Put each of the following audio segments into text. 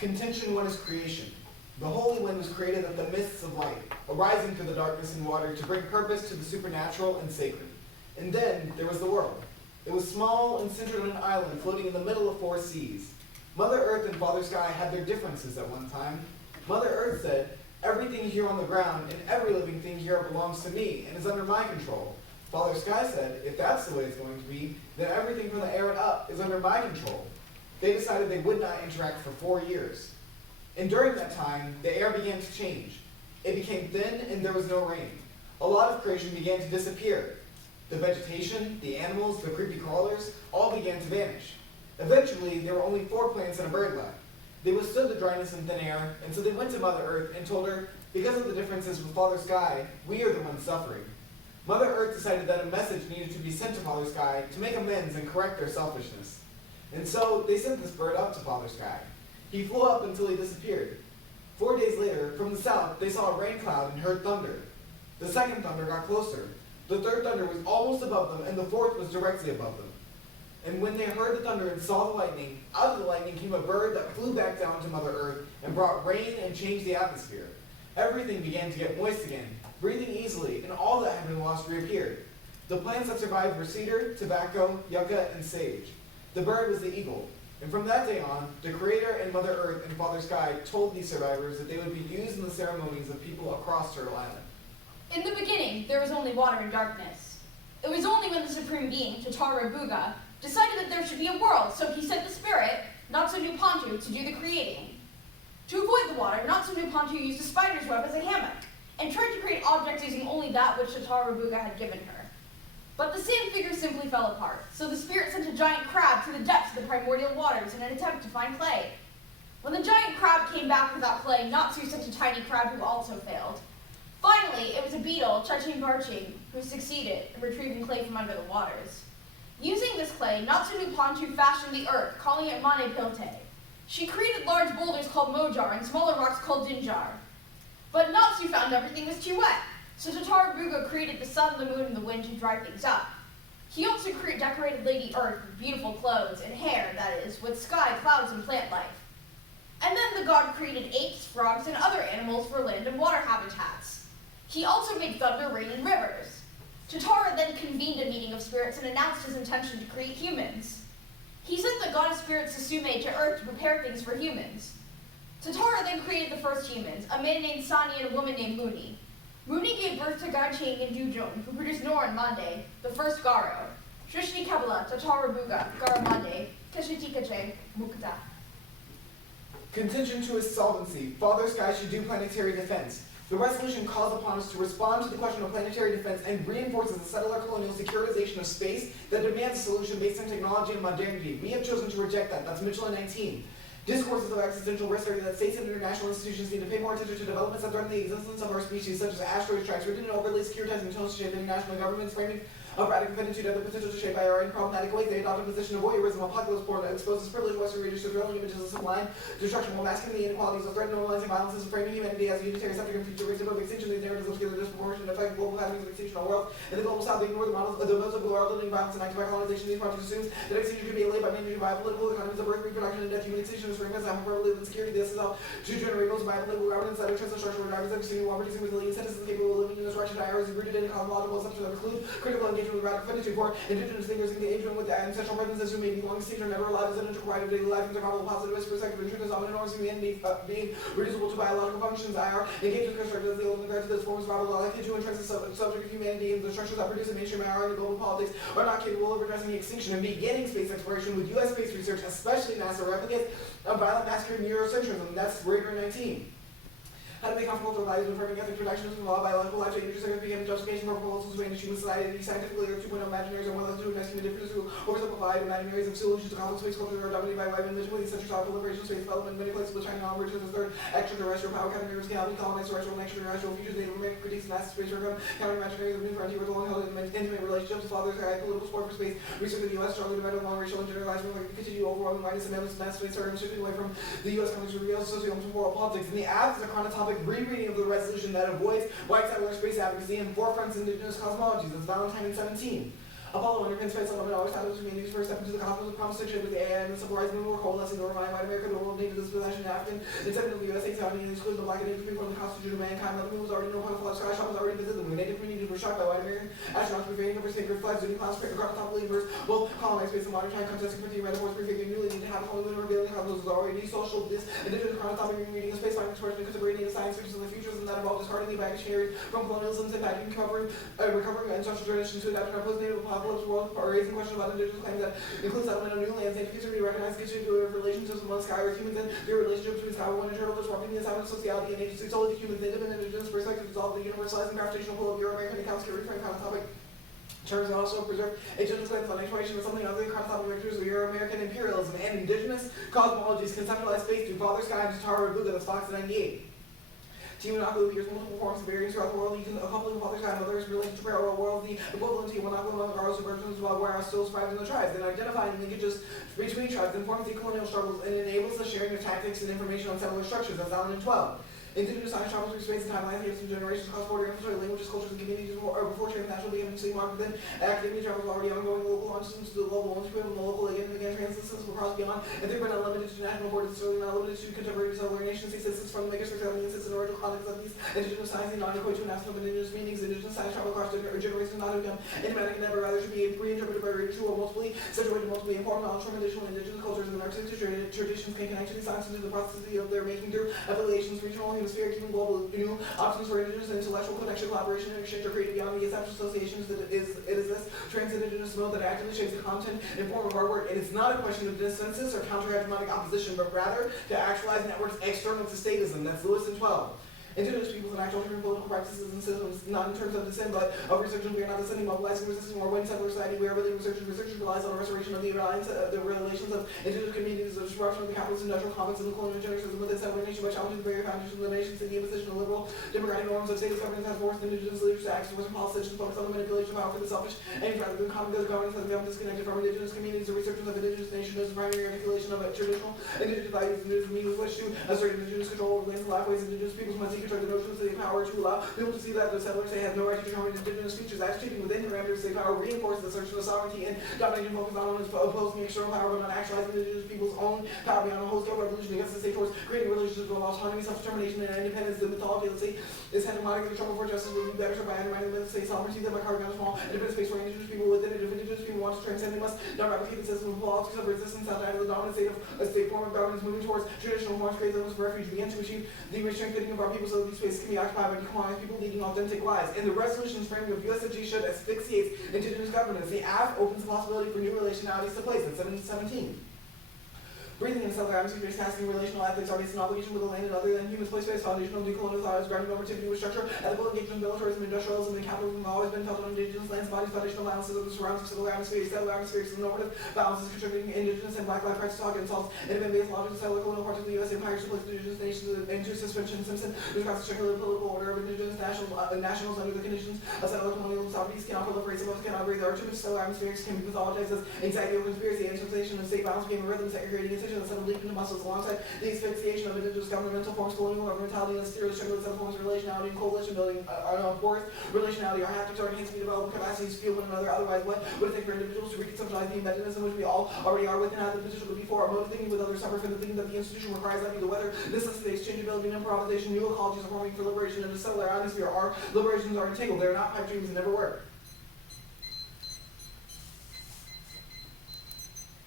Contention one is creation. The holy wind was created at the mists of light, arising through the darkness and water to bring purpose to the supernatural and sacred. And then there was the world. It was small and centered on an island floating in the middle of 4 seas. Mother Earth and Father Sky had their differences at one time. Mother Earth said, "Everything here on the ground and every living thing here belongs to me and is under my control." Father Sky said, "If that's the way it's going to be, then everything from the air and up is under my control." They decided they would not interact for 4 years. And during that time, the air began to change. It became thin and there was no rain. A lot of creation began to disappear. The vegetation, the animals, the creepy crawlers, all began to vanish. Eventually, there were only 4 plants and a bird left. They withstood the dryness and thin air, and so they went to Mother Earth and told her, because of the differences with Father Sky, we are the ones suffering. Mother Earth decided that a message needed to be sent to Father Sky to make amends and correct their selfishness. And so they sent this bird up to Father Sky. He flew up until he disappeared. 4 days later, from the south, they saw a rain cloud and heard thunder. The second thunder got closer. The third thunder was almost above them, and the fourth was directly above them. And when they heard the thunder and saw the lightning, out of the lightning came a bird that flew back down to Mother Earth and brought rain and changed the atmosphere. Everything began to get moist again, breathing easily, and all that had been lost reappeared. The plants that survived were cedar, tobacco, yucca, and sage. The bird was the eagle. And from that day on, the Creator and Mother Earth and Father Sky told these survivors that they would be used in the ceremonies of people across Turtle Island. In the beginning, there was only water and darkness. It was only when the Supreme Being, Tatara Buga, decided that there should be a world, so he sent the spirit, Natsunupantu, to do the creating. To avoid the water, Natsunupantu used a spider's web as a hammock, and tried to create objects using only that which Tatara Buga had given her. But the same figure simply fell apart, so the spirit sent a giant crab to the depths of the primordial waters in an attempt to find clay. When the giant crab came back without clay, Natsu sent a tiny crab who also failed. Finally, it was a beetle, Chaching Barching, who succeeded in retrieving clay from under the waters. Using this clay, Natsunupantu fashioned the earth, calling it Mane Pilte. She created large boulders called Mojar and smaller rocks called Dinjar. But Natsu found everything was too wet, so Tatara Buga created the sun, the moon, and the wind to dry things up. He also decorated Lady Earth with beautiful clothes and hair, that is, with sky, clouds, and plant life. And then the god created apes, frogs, and other animals for land and water habitats. He also made thunder, rain, and rivers. Tatara then convened a meeting of spirits and announced his intention to create humans. He sent the goddess spirit Susume to Earth to prepare things for humans. Tatara then created the first humans, a man named Sani and a woman named Muni. Muni gave birth to Gaiching and Dujong, who produced Nor and Mande, the first Garo. Shrishti Kabbalah, Tatara Buga, Garamande, Keshitikache, Mukta. Contention to his solvency, Father Sky should do planetary defense. The resolution calls upon us to respond to the question of planetary defense and reinforces the settler colonial securitization of space that demands a solution based on technology and modernity. We have chosen to reject that. That's Mitchell in 19. Discourses of existential risk argue that states and international institutions need to pay more attention to developments that threaten the existence of our species, such as asteroid strikes, written and overly securitizing tools to shape international governments, framing of radical finitude and the potential to shape by our own problematic ways. They adopt a position of voyeurism, apocalypse porn that exposes privileged Western readers to thrilling images of sublime destruction while masking the inequalities of threat, normalizing violences, and framing humanity as a unitary subject and futuristic of extinction. These narratives obscure the disproportionate effect of global happenings of extinction on the world. In the global south, they ignore the models of the modes of the world living violence and active by colonization. These projects assumes that extinction can be allayed by managing by political economies of birth, reproduction, and death. Human extinction is framed as a probability of security. This is how to generate modes by political governance that are trust structural drivers that continue while producing resilient citizens capable of living in this direction. IRs rooted in cosmological assumptions that include critical engagement with radical finitude. For Indigenous thinkers engagement with the ancestral presences who may be long extinct or never alive as an integral part of daily life and their probable positive perspective and truth is often enormous humanity being reducible to biological functions. IR engagement constructed as the old regard to this form of survival life to interest the subject of humanity and the structures that produce a mainstream IR and global politics are not capable of addressing the extinction and beginning space exploration with U.S. space research, especially NASA replicates of violent massacre and Eurocentrism. That's Rager 19. How to make comfortable values when affirming ethics, protections from law, biological life, change, significant justification for proposals to manage human society, scientifically or 2.0 imaginaries are one of the two nesting differences who oversimplified imaginaries of solutions to complex space culture are dominated by white and mission with essential proliferation, space development, many places with China onwards to the third extraterrestrial power categories, can colonize terrestrial and extraterrestrial futures, Native American critiques, NASA space program, counter imaginaries of new frontier with long held intimate relationships, fathers, political support for space, research in the U.S. strongly divided along racial and generalized continue overwhelming minus and mass space program shifting away from the U.S. countries to real socio-moral politics. In the absence of chronotopic rereading of the resolution that avoids white settler space advocacy and forefronts indigenous cosmologies. That's Valentine in 17. Apollo underpins space element always had those communities first step into the cosmos with promise to ship with the AI and the civil rights movement were coalescing to remind white America the world needed this possession of African. Instead of the USA sounding and excluding the black and native people in the constitution of mankind, the moon was already known how to fly sky shop was already visited. The native communities were shocked by white American astronauts prevailing over sacred flags, doing clouds across the top of the universe. Well, colonized space in modern time contesting for by the force prefiguring newly needed to have the moon revealing how those was already social. This indigenous chronotopic reading of space science expression contemporary native science fiction and the futurism that involved discarding the baggage carried from colonialism and impacting recovering ancestral traditions to adapt to our post-native apocalypse world, or raising questions about indigenous claims that include settlement of new lands, and future to recognize constitutive relationships among sky or humans and their relationships between sky and turtle, disrupting the assignment of sociality and agency solely to humans, native and indigenous perspectives, dissolve the universalizing gravitational pull of Euro-American accounts, carry reframe chronotopic terms and also preserve indigenous claims on exploration of something other than chronotopic vectors of Euro-American imperialism and indigenous cosmologies conceptualized space through Father Sky and Tara Buga, that's Fox 98. Team Monaco appears multiple forms of variants throughout the world. You can couple the Father Sky and others relate to parallel worlds, the equivalent to Monaco among our versions about where our still survives in the tribes, and identifying linkages between tribes informs the colonial struggles and enables the sharing of tactics and information on settler structures, as outlined in 12. Indigenous science travels through space and time, landscapes and generations across border infrastructure, languages, cultures, and communities before transnational began to marked within. Academia travels already ongoing local launches into the global, once people in the local again and again transistence across beyond, and they've been unlimited to national borders, certainly not limited to contemporary settler nations, existence from the makers for settling exists in original context of these indigenous science and non-equate to an absence of indigenous meanings. Indigenous science travel across generations not to become enigmatic and never rather should be reinterpreted by readers who are multiply situated, multiply informed knowledge from additional indigenous cultures and artistic traditions can connect to these sciences into the process of their making through affiliations, regional, hemispheric, even global. New options for indigenous and intellectual connection, collaboration, and exchange are created beyond the established associations that it is this trans-indigenous mode that actively shapes the content and form of our work. And it's not a question of dissensus or counter-hegemonic opposition, but rather to actualize networks external to statism. That's Lewis and 12. Indigenous peoples and actual human political practices and systems, not in terms of dissent, but of researchers. We are not dissenting, mobilizing, resisting, or winning settler society. We are really researchers. Researchers relies on the restoration of the relations of indigenous communities, the disruption of the capitalist industrial complex and the colonial generations within settler nation by challenging the very foundations of the nations and the imposition of liberal democratic norms of statist governance has forced indigenous leaders to act towards politicians focus on the manipulation of power for the selfish and rather than common good governance has become disconnected from indigenous communities. The researchers of indigenous nations as the primary articulation of traditional indigenous values and indigenous meanings which to assert indigenous control over lands and liveways. Indigenous peoples must seek to the notions of the power to allow people to see that the settlers they have no right to determine indigenous features as treating within the parameters of power reinforces the assertion of sovereignty and domination focused not on opposing external power but on actualizing indigenous people's own power beyond a whole-scale revolution against the state towards creating relationships of autonomy, self-determination, and independence. The mythology, let's say, is hegemonic. The struggle for justice will be better served by undermining the state sovereignty that by carving out a small independent space for indigenous people within it. If indigenous people want to transcend, they must not replicate the system of politics of resistance outside of the dominant state of a state form of governance moving towards traditional forms, create zones of refuge, begin to achieve the restricting of our people so that these spaces can be occupied by decolonized people leading authentic lives. And the resolution's framing of USFG should asphyxiate indigenous governance. The AF opens the possibility for new relationalities to place in 1717. Breathing in settler atmosphere, tasking relational ethics are based on obligation with the land and other than humans, place-based foundational decolonial thought is grounded normativity with structure, ethical engagement, militarism, industrialism, and capitalism have always been felt on indigenous lands, bodies, foundational balances of the surroundings of settler atmospheres, and normative balances contributing indigenous and black life practice talk insults, independent-based logic of settler colonial parts of the U.S. empire to place indigenous nations into suspension. Simpson describes the circular political order of indigenous nationals under the conditions of settler colonial sovereignties cannot proliferate, some cannot breathe. Our tribute to settler atmospheres can be mythologized as anxiety or conspiracy, and interpretation of state balance became a rhythm that creating incision that settled deep into muscles alongside the asphyxiation of indigenous governmental forms, colonial governmentality, and serious struggle with some forms of relationality and coalition building are on forth. Relationality, our haptics are enhanced to be developed capacities to feel one another. Otherwise, what would it take for individuals to reconceptualize the embeddedness in which we all already are within, have the potential to be for our mode of thinking with others, suffer from the thinking that the institution requires that be the weather, necessity, exchangeability, and improvisation, new ecologies are forming for liberation in the settler atmosphere. Our liberations are entangled. They are not pipe dreams and never were.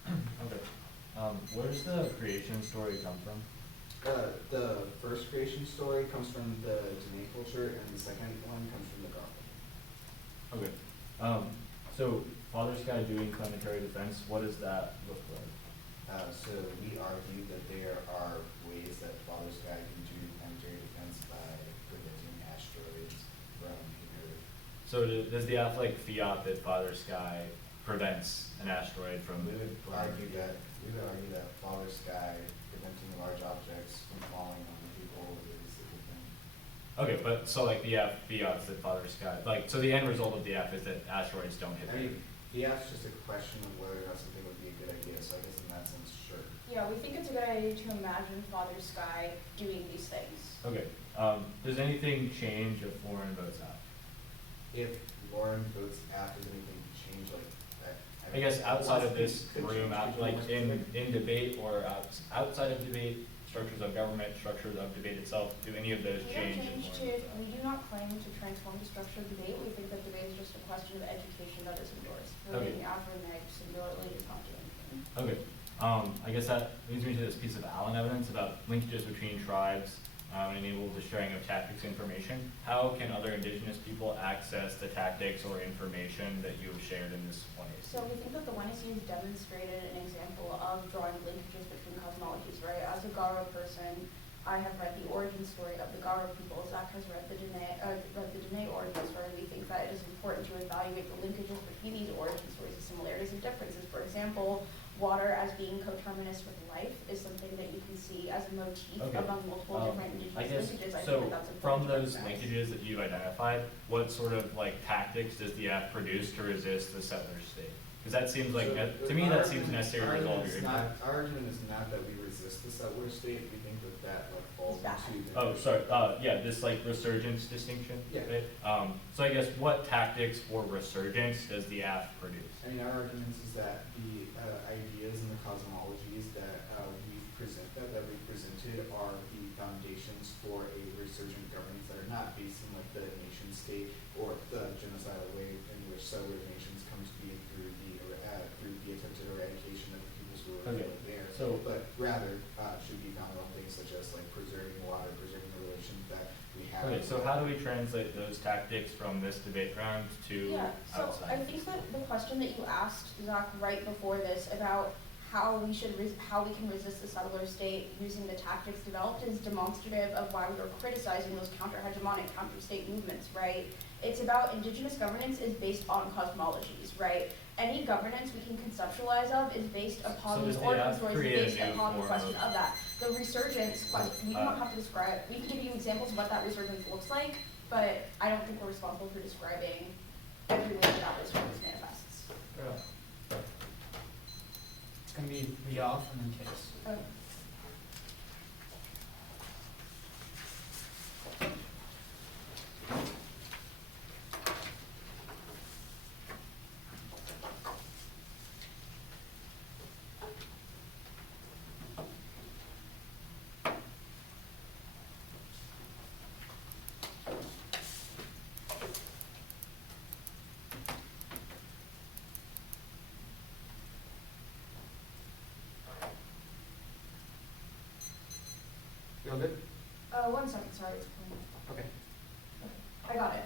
Okay. Where does the creation story come from? The first creation story comes from the Dene culture, and the second one comes from the Gothic. Okay. So Father Sky doing planetary defense, what does that look like? So we argue that there are ways that Father Sky can do planetary defense by preventing asteroids from hitting Earth. So does the athletic fiat that Father Sky prevents an asteroid from? We would argue that Father Sky preventing large objects from falling on the people is a good thing. Okay, but so like the fiats that Father Sky, like, so the end result of the F is that asteroids don't hit I mean, fiat's just a question of whether or not something would be a good idea, so I guess in that sense, sure. Yeah, we think it's a good idea to imagine Father Sky doing these things. Okay. Does anything change if Warren votes out? If Lauren votes after, does anything change, like I guess outside of this room, like in debate or outside of debate, structures of government, structures of debate itself, do any of those We change? don't change to, we do not claim to transform the structure of debate. We think that debate is just a question of education that is endorsed. Okay. Really, affirmative singularly does not do anything. Okay. I guess that leads me to this piece of Allen evidence about linkages between tribes and enable the sharing of tactics information. How can other Indigenous people access the tactics or information that you have shared in this 1AC? So we think that the 1AC has demonstrated an example of drawing linkages between cosmologies, right? As a Garo person, I have read the origin story of the Garo people. Zach has read the Dene origin story. We think that it is important to evaluate the linkages between these origin stories, the similarities and differences. For example, water as being coterminous with life is something that you can see as a motif among multiple different Indigenous linkages. I So think that that's from important to those recognize. linkages that you've identified, what sort of like tactics does the act produce to resist the settler state? Because that seems like, to me, that seems necessary to resolve your impact. Our argument is not that we resist the settler state, we think that that like falls It's bad. into the. Oh, sorry, yeah, this like resurgence distinction, Yeah. right? So I guess what tactics for resurgence does the act produce? I mean, our argument is that the ideas and the cosmologies that we presented are the foundations for a resurgent governance that are not based in like the nation state or the genocidal way in which settler nations come to be through the attempted eradication of the peoples who were Okay. there. So- but rather should be founded on things such as like preserving water, preserving the relations that we have. Okay, so how do we translate those tactics from this debate ground to Yeah, so I outside? think that the question that you asked, Zach, right before this about how we can resist the settler state using the tactics developed is demonstrative of why we were criticizing those counter-hegemonic, counter-state movements, right? It's about Indigenous governance is based on cosmologies, right? Any governance we can conceptualize of is based upon So these does the origin act stories, create a based new upon the form question of- of that. The resurgence question, we do not have to describe, we can give you examples of what that resurgence looks like, but I don't think we're responsible for describing every way that that resurgence manifests. It's gonna be the off and then case. You all good? 1 second, sorry, it's pulling up. Okay. I got it.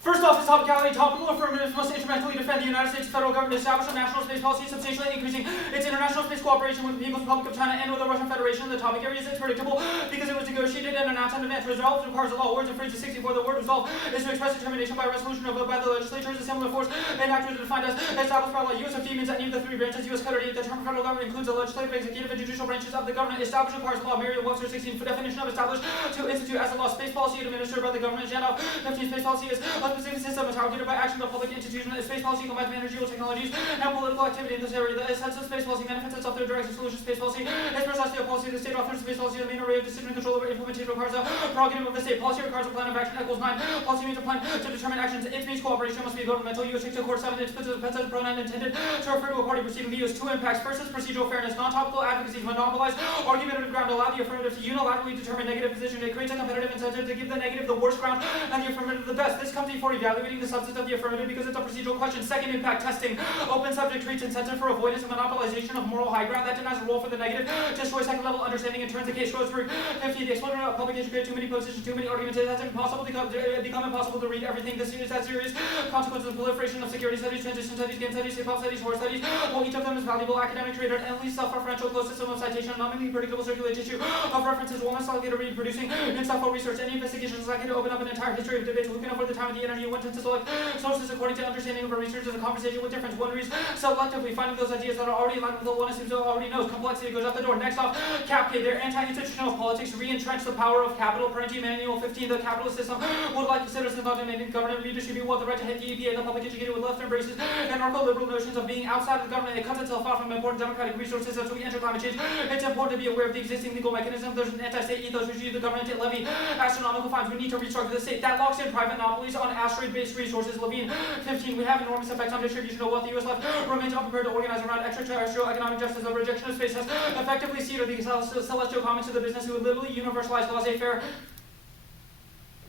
First off, topicality. Topical affirmatives must instrumentally defend the United States federal government establish a national space policy substantially increasing its international space cooperation with the People's Republic of China and with the Russian Federation. The topic area is predictable because it was negotiated and announced in advance. Resolved requires a law. Words of phrase 64. The word resolve is to express determination by resolution of by the legislature as a similar force and actors defined as established by law. USFD means any of the three branches. US Code 8. The term federal government includes the legislative, executive, and judicial branches of the government. Established requires law. Merriam-Webster 16. For definition of established to institute as a law. Space policy administered by the government. Janov 15. Space policy is a specific system targeted by action of public institution. Space policy combines managerial technologies and political activity in this area. The essence of space policy manifests itself through direct solution. Space policy is precisely a policy of the state offers space policy. The main array of decision and control over implementation requires a prerogative of the state. Policy requires a plan of action equals 9. Policy means a plan to determine actions. It means cooperation must be governmental. US 6 to Court 7. It puts a pronoun intended to refer to a party proceeding. The US 2 impacts. First is procedural fairness. Non-topical advocacy to monopolize argumentative ground. Allow the affirmative to unilaterally determine negative position. It creates a competitive incentive to give the negative the worst ground and the affirmative the best. This comes before evaluating the substance of the affirmative because it's a procedural question. Second, impact testing. Open subject treats incentive for avoidance and monopolization of moral high ground that denies a role for the negative. Destroys second level understanding and turns the case Roseberg 50. The explosion of publication creates too many positions, too many arguments. It has impossible become impossible to read everything. This series has serious consequences of proliferation of security studies, transition studies, game studies, hip-hop studies, horror studies. While each of them is valuable, academic trade and endlessly self-referential closed system of citation, nominally predictable circular tissue of references will most likely to read producing in self research. Any investigations likely to open up an entire history of debates. Who can afford the time and the energy one tends to select sources according to understanding of our research is a conversation with difference. One reads selectively, finding those ideas that are already aligned with what one assumes already knows. Complexity goes out the door. Next off, CAPK. Their anti-institutional politics re-entrench the power of capital. Parenti Manual 15. The capitalist system would like the citizens not demanding government redistribute what the right to hit the EPA. The public educated with left embraces anarcho-liberal notions of being outside of the government. It cuts itself off from important democratic resources as we enter climate change. It's important to be aware of the existing legal mechanism. There's an anti-state ethos which uses the government to levy astronomical fines. We need to restructure the state. That locks in private monopolies on asteroid-based resources. Levine 15, we have enormous effects on distribution of wealth. The U.S. left remains unprepared to organize around extraterrestrial economic justice. The rejection of space has effectively seeded the celestial comments of the business who would literally universalize laissez-faire,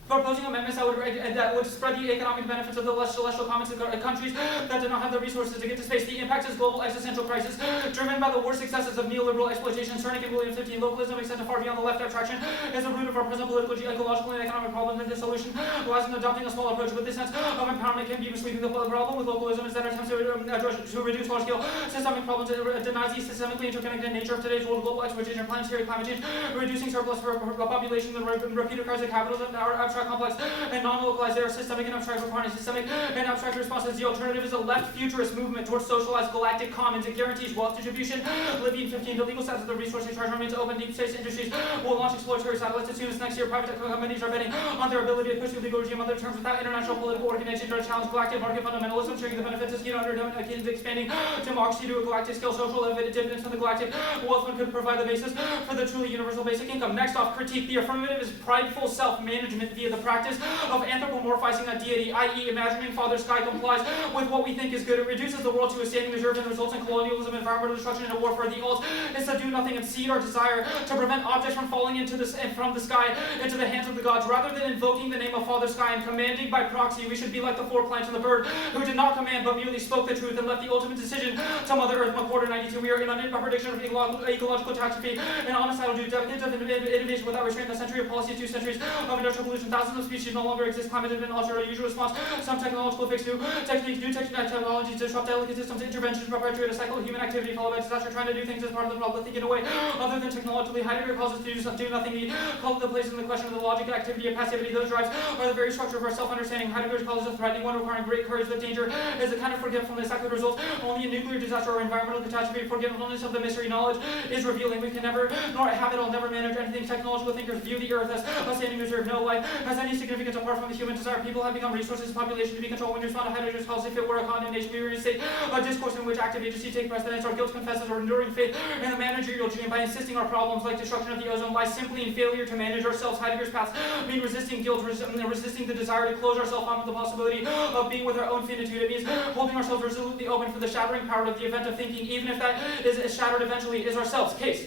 proposing amendments that would spread the economic benefits of the celestial comments to countries that do not have the resources to get to space. The impact is global existential crisis, driven by the worst successes of neoliberal exploitation. Cernick and William 15, localism extended far beyond the left abstraction is the root of our present political, ecological, and economic problems, and the solution lies in adopting a small approach with this sense of empowerment can be misleading. The problem with localism is that attempts to reduce large-scale systemic problems denies the systemically interconnected nature of today's world. Global exploitation, planetary climate change, reducing surplus for population, the repeated crises of capitalism, our abstract complex and non-localized. They are systemic and abstract requiring systemic and abstract responses. The alternative is a left futurist movement towards socialized galactic commons. It guarantees wealth distribution. Levine 15, the legal status of the resource recharge remains open. Deep space industries will launch exploratory satellites as soon as next year. Private companies are betting on their ability to push the legal regime on their terms without international political organization to challenge galactic market fundamentalism, sharing the benefits of expanding democracy to a galactic scale. Social dividends from the galactic wealth fund could provide the basis for the truly universal basic income. Next off, critique. The affirmative is prideful self-management via the practice of anthropomorphizing a deity, i.e. imagining Father Sky complies with what we think is good. It reduces the world to a standing reserve and results in colonialism, environmental destruction, and warfare. The alt is to do nothing and cede our desire to prevent objects from falling from the sky into the hands of the gods. Rather than invoking the name of Father Sky and commanding by proxy, we should be like the four plants and the bird, who did not command but merely spoke the truth and left the ultimate decision to Mother Earth. McQuarter 92, we are inundated by prediction of ecological catastrophe and homicidal due decades of innovation without restraint. The century of policy, 2 centuries of industrial pollution, thousands of species no longer exist. Climate has been altered. Our usual response, some technological fix, new techniques, new technologies disrupt delicate systems, interventions perpetuate a cycle of human activity followed by disaster. Trying to do things as part of the problem, thinking in a way other than technologically. Heidegger calls us to do nothing. We call the place in the question of the logic, activity, and passivity. Those drives are the very structure of our self-understanding. Heidegger calls us a threatening one, requiring great courage. The danger is a kind of forgetfulness that could result only in nuclear disaster or environmental catastrophe. Forgetfulness of the mystery. Knowledge is revealing. We can never, nor have it all, never manage anything. Technological thinkers view the earth as a standing reserve. No life has any significance apart from the human desire. People have become resources, population to be controlled. When you respond to Heidegger's calls, if it were a condemnation, we reinstate a discourse in which active agency take precedence. Our guilt confesses our enduring faith in the managerial dream by insisting our problems, like destruction of the ozone, lie simply in failure to manage ourselves. Heidegger's paths mean resisting guilt, resisting the desire to close ourselves on the possibility of being with our own finitude. It means holding ourselves resolutely open for the shattering power of the event of thinking, even if that is shattered eventually, is ourselves. Case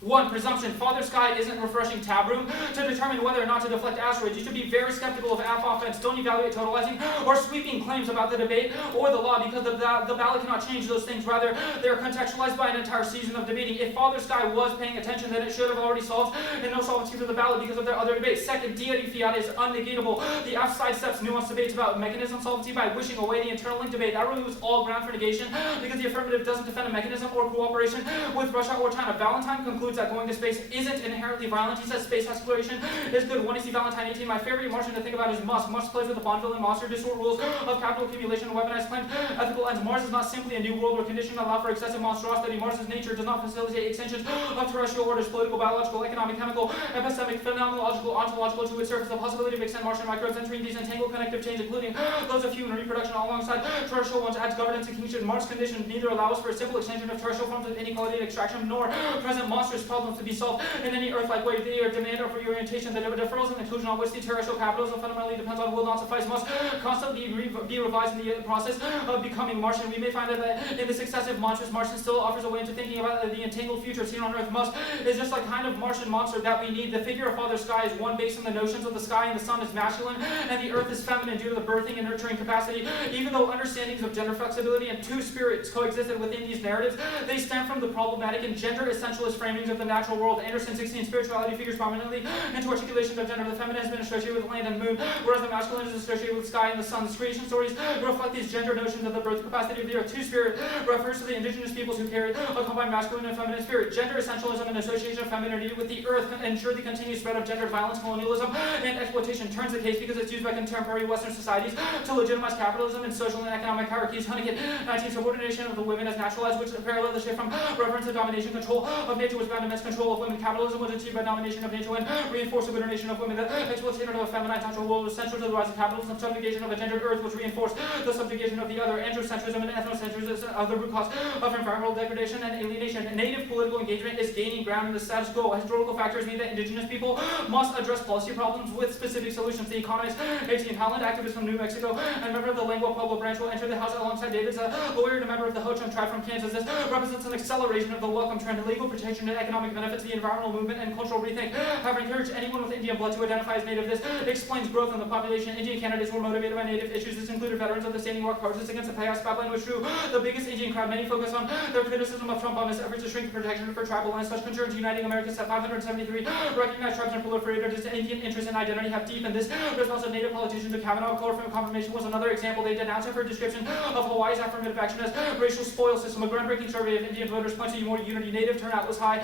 1. Presumption. Father Sky isn't refreshing tab room to determine whether or not to deflect asteroids. You should be very skeptical of offense. Don't evaluate totalizing or sweeping claims about the debate or the law, because the ballot cannot change those things. Rather, they are contextualized by an entire season of debating. If Father Sky was paying attention, then it should have already solved, and no solvency for the ballot because of their other debates. Second, deity fiat is unnegatable. The F sidesteps nuanced debates about mechanism solvency by wishing away the internal link debate. That removes all ground for negation because the affirmative doesn't defend a mechanism or cooperation with Russia or China. Valentine concludes that going to space isn't inherently violent. He says space exploration is good. When you see Valentine 18, my favorite Martian to think about is Musk. Musk plays with the Bond villain monster, distort rules of capital accumulation and weaponized claimed ethical ends. Mars is not simply a new world where conditions allow for excessive monstrosity. Mars's nature does not facilitate extensions of terrestrial orders, political, biological, economic, chemical, epistemic, phenomenological, ontological to its surface. The possibility of extend Martian microbes entering these entangled connective chains, including those of human reproduction alongside terrestrial ones, adds governance and kingship. Mars conditions neither allows for a simple extension of terrestrial forms of inequality and extraction, nor present monstrous problems to be solved in any Earth-like way. The demand for reorientation, the deferrals and inclusion on which the terrestrial capitalism fundamentally depends on will not suffice, must constantly be revised in the process of becoming Martian. We may find that in the successive monstrous Martian still offers a way into thinking about the entangled future seen on Earth. Musk is just like kind of Martian monster that we need. The figure of Father Sky is one based on the notions of the sky and the sun is masculine, and the Earth is feminine due to the birthing and nurturing capacity. Even though understandings of gender flexibility and two spirits coexisted within these narratives, they stem from the problematic and gender essentialist framings of the natural world. Anderson 16, spirituality figures prominently into articulation of gender. The feminine has been associated with land and moon, whereas the masculine is associated with sky and the sun. The creation stories reflect these gender notions of the birth capacity of the Earth. Two-spirit refers to the indigenous peoples who carry a combined masculine and feminine spirit. Gender essentialism and association of femininity with the Earth ensure the continued spread of gendered violence, colonialism, and exploitation. Turns the case because it's used by contemporary Western societies to legitimize capitalism and social and economic hierarchies. Hunnigan 19, subordination of the women as naturalized, which parallel the shift from reverence to domination, control of nature was bound and immense control of women. Capitalism was achieved by domination of nature and reinforced the nation of women. The exploitation of a feminine natural world was central to the rise of capitalism. Subjugation of a gendered earth was reinforced. The subjugation of the other. Androcentrism and ethnocentrism are the root cause of environmental degradation and alienation. Native political engagement is gaining ground in the status quo. Historical factors mean that indigenous people must address policy problems with specific solutions. The economist A.T. Howland, activist from New Mexico and member of the Lengua Pueblo branch, will enter the House alongside David's lawyer and a member of the Ho-Chunk tribe from Kansas. This represents an acceleration of the welcome trend. Legal protection and economic benefits, the environmental movement, and cultural rethink have encouraged anyone with Indian blood to identify as Native. This explains growth in the population. Indian candidates were motivated by Native issues. This included veterans of the Standing Rock Partisans against the Payas Pipeline was true. The biggest Indian crowd, many focus on their criticism of Trump on his efforts to shrink protection for tribal lands. Such concerns uniting Americans at 573 recognized tribes and proliferated as Indian interest and identity have deepened. This response of Native politicians to Kavanaugh confirmation was another example. They denounced him for description of Hawaii's affirmative action as racial spoil system. A groundbreaking survey of Indian voters pointed to more unity. Native turnout was high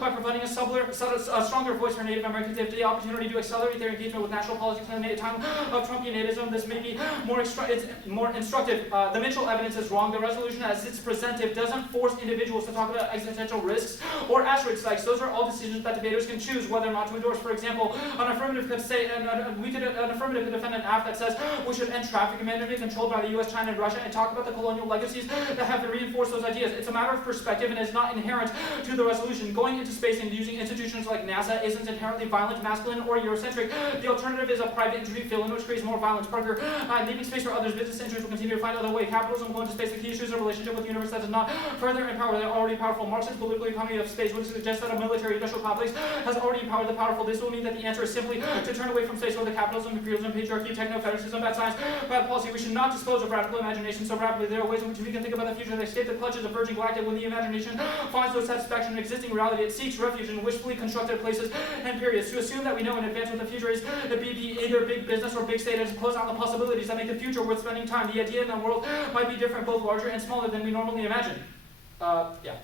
by providing a stronger voice for Native Americans. They have the opportunity to accelerate their engagement with national politics in the time of Trumpianism. This may be more instructive. The Mitchell evidence is wrong. The resolution as it's presented doesn't force individuals to talk about existential risks or asteroid strikes. Those are all decisions that debaters can choose whether or not to endorse. For example, an affirmative could say, an affirmative could defend an act that says we should end traffic mandatory controlled by the U.S., China, and Russia, and talk about the colonial legacies that have to reinforce those ideas. It's a matter of perspective and is not inherent to the resolution. Going into space and using institutions like NASA isn't inherently violent, masculine, or Eurocentric. The alternative is a private industry field in which creates more violence. Parker, leaving space for others, business interests will continue to find other way. Capitalism will go into space. The key issue is a relationship with the universe that does not further empower the already powerful. Marxist political economy of space would suggest that a military industrial complex has already empowered the powerful. This will mean that the answer is simply to turn away from space, whether capitalism, imperialism, patriarchy, techno-fetishism, bad science, bad policy. We should not dispose of radical imagination so rapidly. There are ways in which we can think about the future that escape the clutches of Virgin Galactic. When the imagination finds no satisfaction in existing reality, it seeks refuge in wishfully constructed places and periods. To assume that we know in advance what the future is, it be either big business or big state, and to close out the possibilities that make the future worth spending time. The idea in the world might be different, both larger and smaller than we normally imagine. Yeah.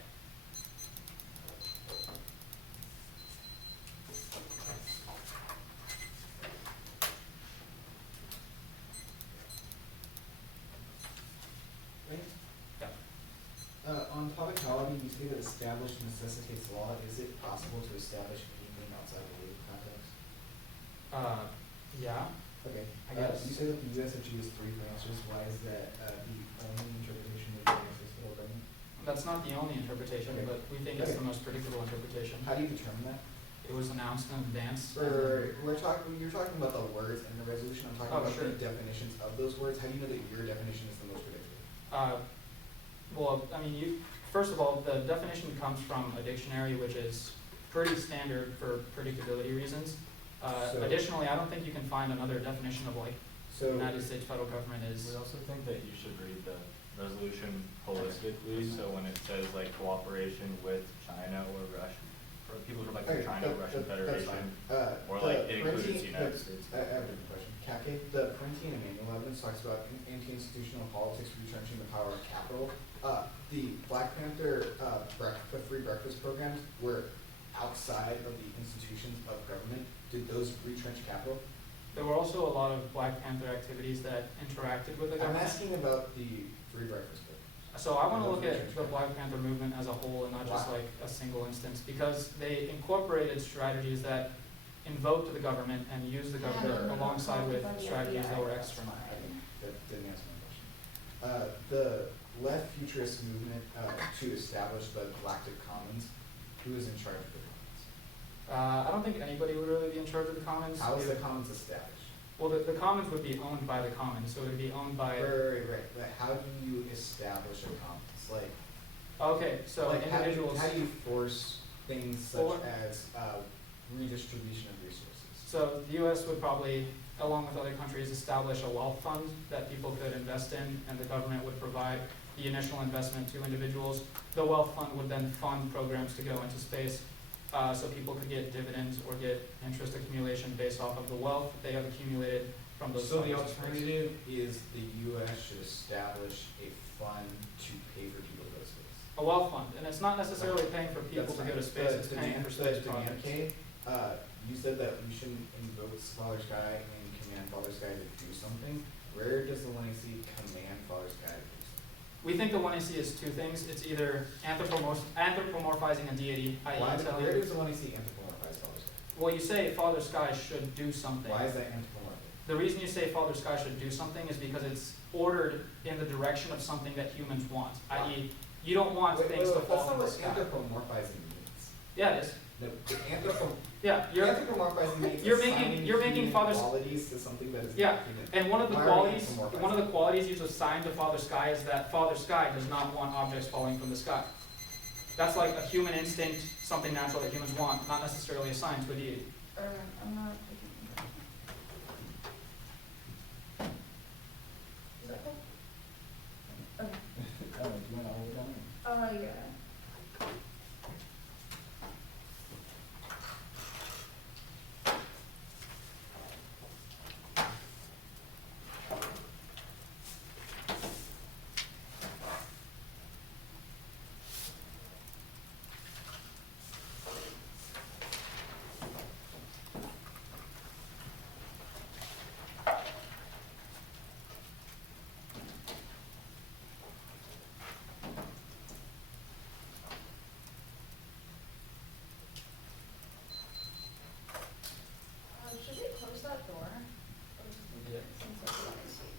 On topicality, you say that established necessitates law. Is it possible to establish anything outside the legal context? Yeah. Okay. I guess. You say that the U.S. has used 3 branches. Why is that the only interpretation of the U.S. federal government? That's not the only interpretation, Okay. but we think it's the most predictable interpretation. How do you determine that? It was announced in advance. You're talking about the words in the resolution. I'm talking about sure. the definitions of those words. How do you know that your definition is the most predictable? Well, I mean, first of all, the definition comes from a dictionary, which is pretty standard for predictability reasons. Additionally, I don't think you can find another definition of like United States federal government is. We also think that you should read the resolution holistically. So when it says like cooperation with China or Russia, for people from like the China Russian Federation, or like it includes the United States. I have a different question. The Parentian and Manual evidence talks about anti-institutional politics retrenching the power of capital. The Black Panther free breakfast programs were outside of the institutions of government. Did those retrench capital? There were also a lot of Black Panther activities that interacted with the government. I'm asking about the free breakfast program. So I want to look at the Black Panther movement as a whole and not just Wow. like a single instance, because they incorporated strategies that invoked the government and used the government alongside with strategies that were external. That didn't answer my question. The left futurist movement to establish the Galactic Commons, who is in charge of the Commons? I don't think anybody would really be in charge of the Commons. How is the Commons established? Well, the Commons would be owned by the Commons, so it would be owned by. Right. But how do you establish a Commons? Like, Okay, so like individuals. how do you force things such as redistribution of resources? So the U.S. would probably, along with other countries, establish a wealth fund that people could invest in, and the government would provide the initial investment to individuals. The wealth fund would then fund programs to go into space, so people could get dividends or get interest accumulation based off of the wealth they have accumulated from those. So the funds. alternative is the U.S. should establish a fund to pay for people to go to space. A wealth fund, and it's not necessarily paying for people to go to space, it's paying for space projects. You said that we shouldn't invoke Father Sky and command Father Sky to do something. Where does the Legacy command Father Sky to do something? We think the one AC is two things. It's either anthropomorphizing a deity, i.e. Where telling- does the one you see anthropomorphize Father Sky? Well, you say Father Sky should do something. Why is that anthropomorphic? The reason you say Father Sky should do something is because it's ordered in the direction of something that humans want, i.e. you don't want things to That's fall not from the what sky. anthropomorphizing means. Yeah, it is. No, Yeah, anthropomorphizing means you're making assigning human Father qualities to something that is Yeah. not human. and one of the Why are we qualities, anthropomorphizing? one of the qualities you assign to Father Sky is that Father Sky does not want objects falling from the sky. That's like a human instinct, something natural that humans want, not necessarily assigned to a deity. I'm not. Is that cool? Okay. Oh, do you want to hold it down? Yeah. Should we close that door? Or just leave it since that's what I see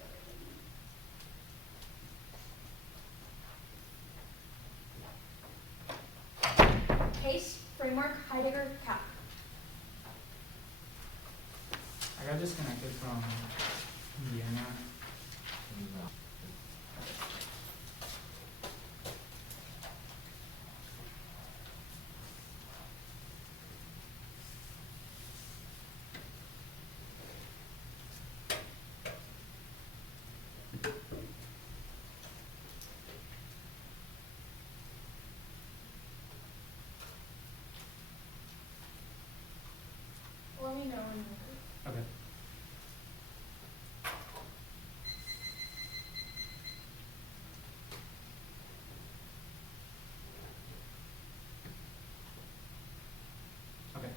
Case, framework, Heidegger, cap. I got disconnected from the internet. Let me know when you're Okay. Okay.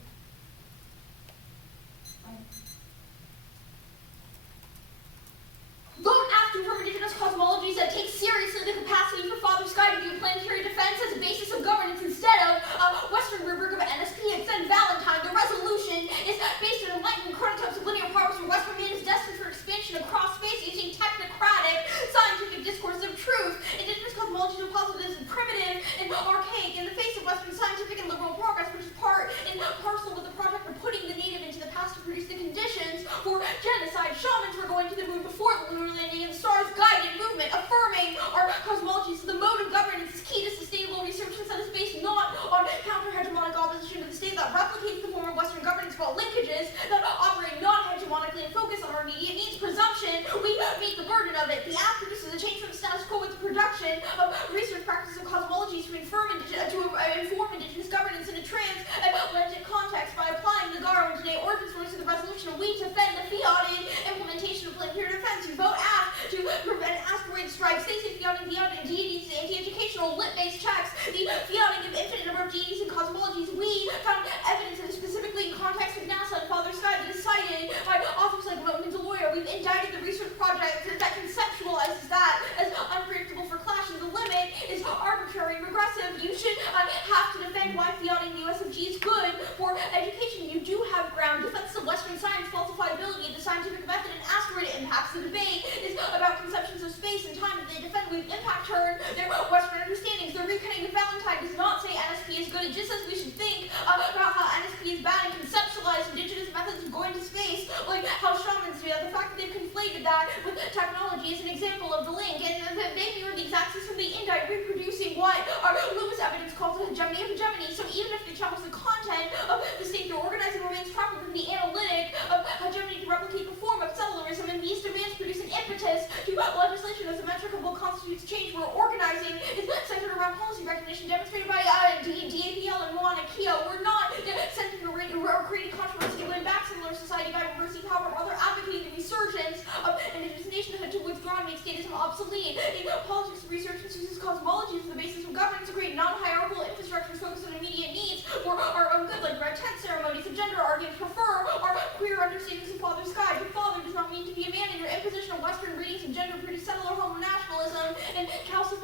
Don't ask to from Indigenous cosmologies that take seriously the capacity for Father Sky to view planetary defense as a basis of governance instead of a Western rubric of NSP and St. Valentine. The resolution is based on enlightened chronotypes of linear powers where Western man is destined for expansion across space using technocratic scientific discourse of truth. Indigenous cosmologies are posited as primitive and archaic in the face of Western scientific and liberal progress, which is part and parcel with the project of putting the native into the past to produce the conditions for genocide. Shamans were going to the moon before the lunar landing, and the stars guided movement, affirming our cosmology. So the mode of governance is key to sustainable research since that is based not on counter-hegemonic opposition to the state that replicates the form of Western governance, but linkages that operate non-hegemonically and focus on our immediate needs. Presumption, we meet the burden of it. The act produces a change from the status quo with the production of research practices of cosmologies to inform Indigenous governance in a transatlantic context by applying the Garo and Janae origin stories to the resolution. We defend the fiat implementation of planetary defense. You vote ask to prevent asteroid strikes. They say fiating deities, anti-educational lit-based checks. The fiating of infinite number of deities and cosmologies. We found evidence that is specifically in context with NASA and Father Sky that is cited by authors like Roman Deloyer. We've indicted the research project that conceptualizes that as unpredictable for clash, and the limit is arbitrary and regressive. You should have to defend why fiating the USFG is good for education. You do have ground. Defense of Western science, falsifiability of the scientific method, and asteroid impacts. The debate is about conceptions of space and time that they defend. We've impact turned their Western understandings. The reckoning of Valentine does not say NSP is good. It just says we should think about how NSP is bad and conceptualize Indigenous methods of going to space, like how shamans do that. The fact that they've conflated that with technology is an example of the link, and that they mirror the exact system they indict, reproducing what our Lewis evidence calls a hegemony of hegemony. So even if they challenge the content of the state they're organizing remains proper within the analytic of hegemony to replicate the form of secularism, and these demands produce an impetus to legislation as a metric of what constitutes change. We're organizing is centered around policy recognition demonstrated by DAPL and Moana Kia. We're not centered or creating controversy to win back similar society by reversing power, rather advocating the resurgence of Indigenous nationhood to withdraw and make statism obsolete. In politics, research uses cosmology as the basis of governance to create non-hierarchical infrastructures focused on immediate needs for our own good, like red tent ceremonies. The gender arguments prefer our queer understandings of Father Sky. But father does not mean to be a man, and your imposition of Western readings of gender produced settler homo nationalism and calcified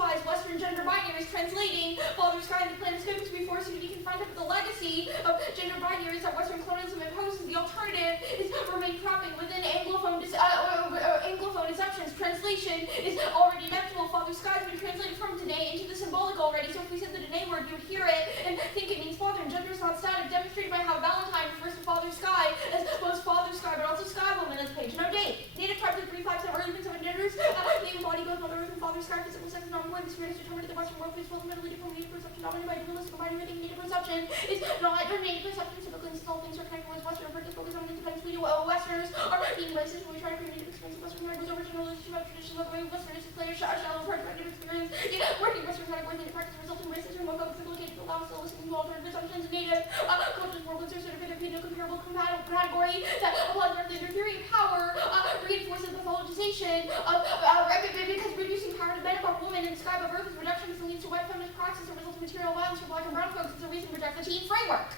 translating Father Sky and the Planetary to be forced to be confronted with the legacy of gender binaries that Western colonialism imposes. The alternative is remain trapping within Anglophone deceptions. Translation is already inevitable. Father Sky has been translated from Dene into the symbolic already, so if we said the Dene word, you would hear it and think it means father, and gender is not static, demonstrated by how Valentine refers to Father Sky as both Father Sky but also Sky Woman. That's page no date. Native tribes have 3 types of early of genders. Native body goes Mother Earth and Father Sky. Physical sex is not important. The spirit is determined in the Western world. Is fundamentally different. Native perception dominated by dualistic combining with native perception is not native perception. Typically, since all things are connected with Western, purpose focus on independence. We do Westerners are being racist when we try to create native experience of Western language over generalization about traditions of the way Westerners declare shallow perspective experience. Yet, working Western categories native practice resulting in racism, remote focus, implicated to allow us to listen to alternative assumptions of native cultures, world cultures, sort of no comparable category that applies directly to their theory of power, reinforces pathologization of because reducing power to men above women and sky above earth is reductionist and leads to white feminist practice that results in material violence for black and brown folks. It's a reason to reject the team framework.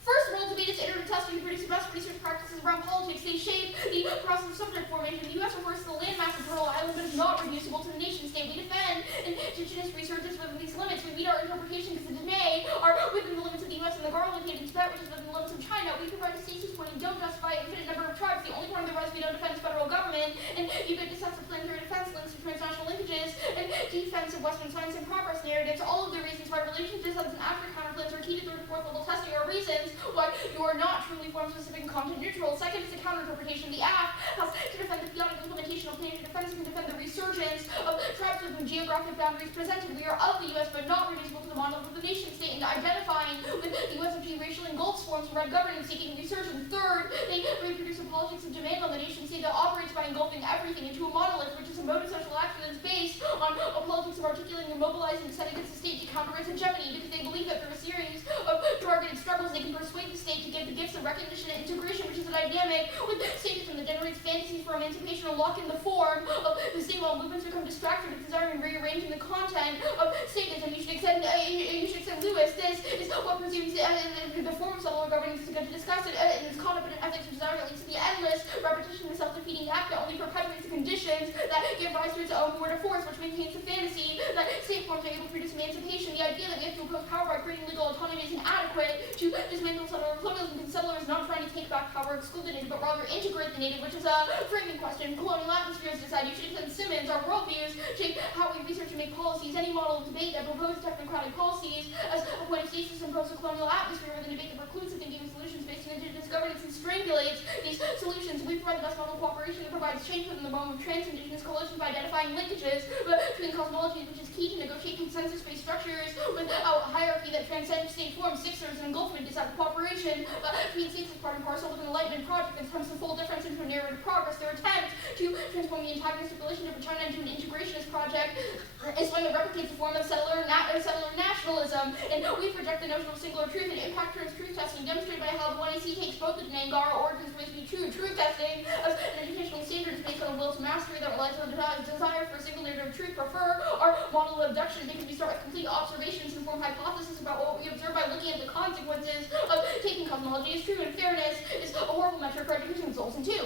First world debate is iterative testing to produce the best research practices around politics. They shape the process of subject formation. The U.S. refers to the landmass of Pearl Island, but is not reducible to the nation state. We defend indigenous researchers within these limits. We meet our interpretation because the Dene are within the limits of the U.S. and the Garland in Tibet, which is within the limits of China. We provide a stasis point and don't justify an infinite number of tribes. The only part of the rise we don't defend is federal government, and ubiquitous sense of planetary defense links to transnational linkages, and defense of Western science and progress narratives. All of the reasons why relationships and accurate counterplans are key to 3rd and 4th level testing are reasons why you are not truly form-specific and content-neutral. Second is the counter-interpretation. The AF has to defend the chaotic implementation of planetary defense and defend the resurgence of tribes within geographic boundaries presented. We are of the U.S. but not reducible to the model of the nation state, and identifying with the U.S. of racially engulfed forms of red governance seeking resurgence. Third, they reproduce a politics of demand on the nation state that operates by engulfing everything into a monolith, which is a mode of social action that's based on a politics of articulating and mobilizing the set against the state to counter its hegemony, because they believe that through a series of targeted struggles they can persuade the state to give the gifts of recognition and integration, which is a dynamic with statism that generates fantasies for emancipation or lock in the form of the state while movements become distracted with desiring rearranging the content of statism. You should extend Lewis. This is what presumes the form of settler governance is good to discuss it in its conduct and ethics, which desire leads to the endless repetition of the self-defeating act that only perpetuates the conditions that give rise to its own word of force, which maintains the fantasy that state forms are able to produce emancipation. The idea that we have to oppose power by creating legal autonomy is inadequate to dismantle settler colonialism, because settlers not trying to take back power, exclude the native, but rather integrate the native, which is a framing question. Colonial atmospheres decide. You should extend Simmons. Our worldviews shape how we research and make policies. Any model of debate that proposes technocratic policies as a point of stasis imposes a colonial atmosphere with a debate that precludes the thinking of solutions based on indigenous governance and strangulates these solutions. We provide the best model of cooperation that provides change within the realm of trans-indigenous coalition by identifying linkages between cosmologies, which is key to negotiate consensus-based structures without hierarchy that transcends state forms. Sixth, there is an engulfment decide cooperation between states as part and parcel with an enlightenment project that comes to full difference into a narrative progress. Their attempt to transform the antagonistic relationship with China into an integrationist project is one that replicates the form of settler nationalism, and we project the notion of singular truth and impact turns truth testing, demonstrated by how the 1AC takes both the Nangara origins ways to be true. Truth testing as an educational standard is based on a will to mastery that relies on the desire for a single narrative of truth. Prefer our model of abduction because we start with complete observations and form hypotheses about what we observe by looking at the consequences of taking cosmology as true, and fairness is a horrible metric for education results in two.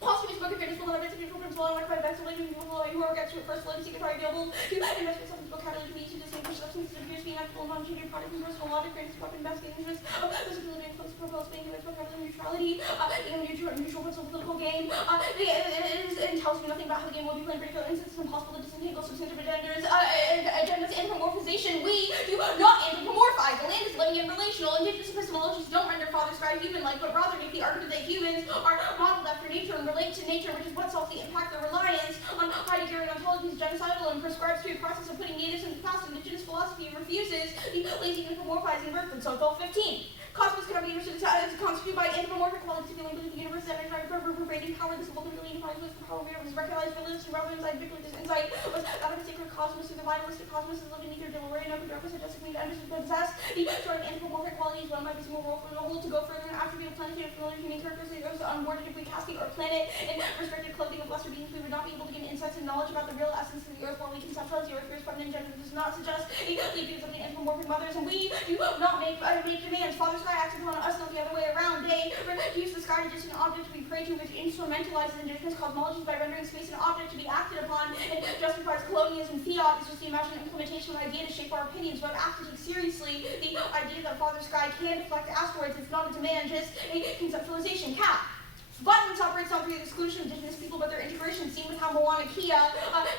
Posthumous book of fairness will have its neutral principle and required by isolation people who are against your first legacy can available to invest with substantial catalytic means to the same for substance that appears to be inevitable and non-changeable product and personal logic, fairness, weapon, investigating interest of visibility and close profiles, being against what neutrality, neutral principle political game. It tells me nothing about how the game will be played, but it it's impossible to disentangle substantive agendas, anthropomorphization. We do not anthropomorphize. The land is living and relational. Indigenous epistemologies don't render Father Sky human-like, but rather make the argument that humans are modeled after nature and relate to nature, which is what solves the impact of reliance on Heideggerian ontologies, genocidal, and prescribes to a process of putting natives into the past. Indigenous philosophy refuses the lazy anthropomorphizing verb. So 15. Cosmos cannot be understood as constituted by anthropomorphic qualities of the universe that are pervading power. This ultimately defines what power we is recognized for this and rather inside victory. This insight was out of a sacred cosmos through the vitalistic cosmos is living neither Delaware nor Purpose suggesting to understand possess the sort of anthropomorphic qualities. One might be more role for the whole to go further and attribute a planetary familiar human characteristics goes unboarded if we casting our planet in restricted clothing of lesser beings. We would not be able to gain insights and knowledge about the real essence of the earth while we conceptualize the earth as feminine gender does not suggest a leavings of the anthropomorphic mothers, and we do not make demands. Father Sky acts upon us, not the other way around. They use the sky to just an object to be prayed to, which instrumentalizes indigenous cosmologies by rendering space an object to be acted upon and justifies colonialism colonialism fiat is just the imagined implementation of an idea to shape our opinions, but have to take seriously the idea that Father Sky can deflect asteroids. It's not a demand, just a conceptualization. Cap. Violence operates not through the exclusion of indigenous people, but their integration, seen with how Moana Kea,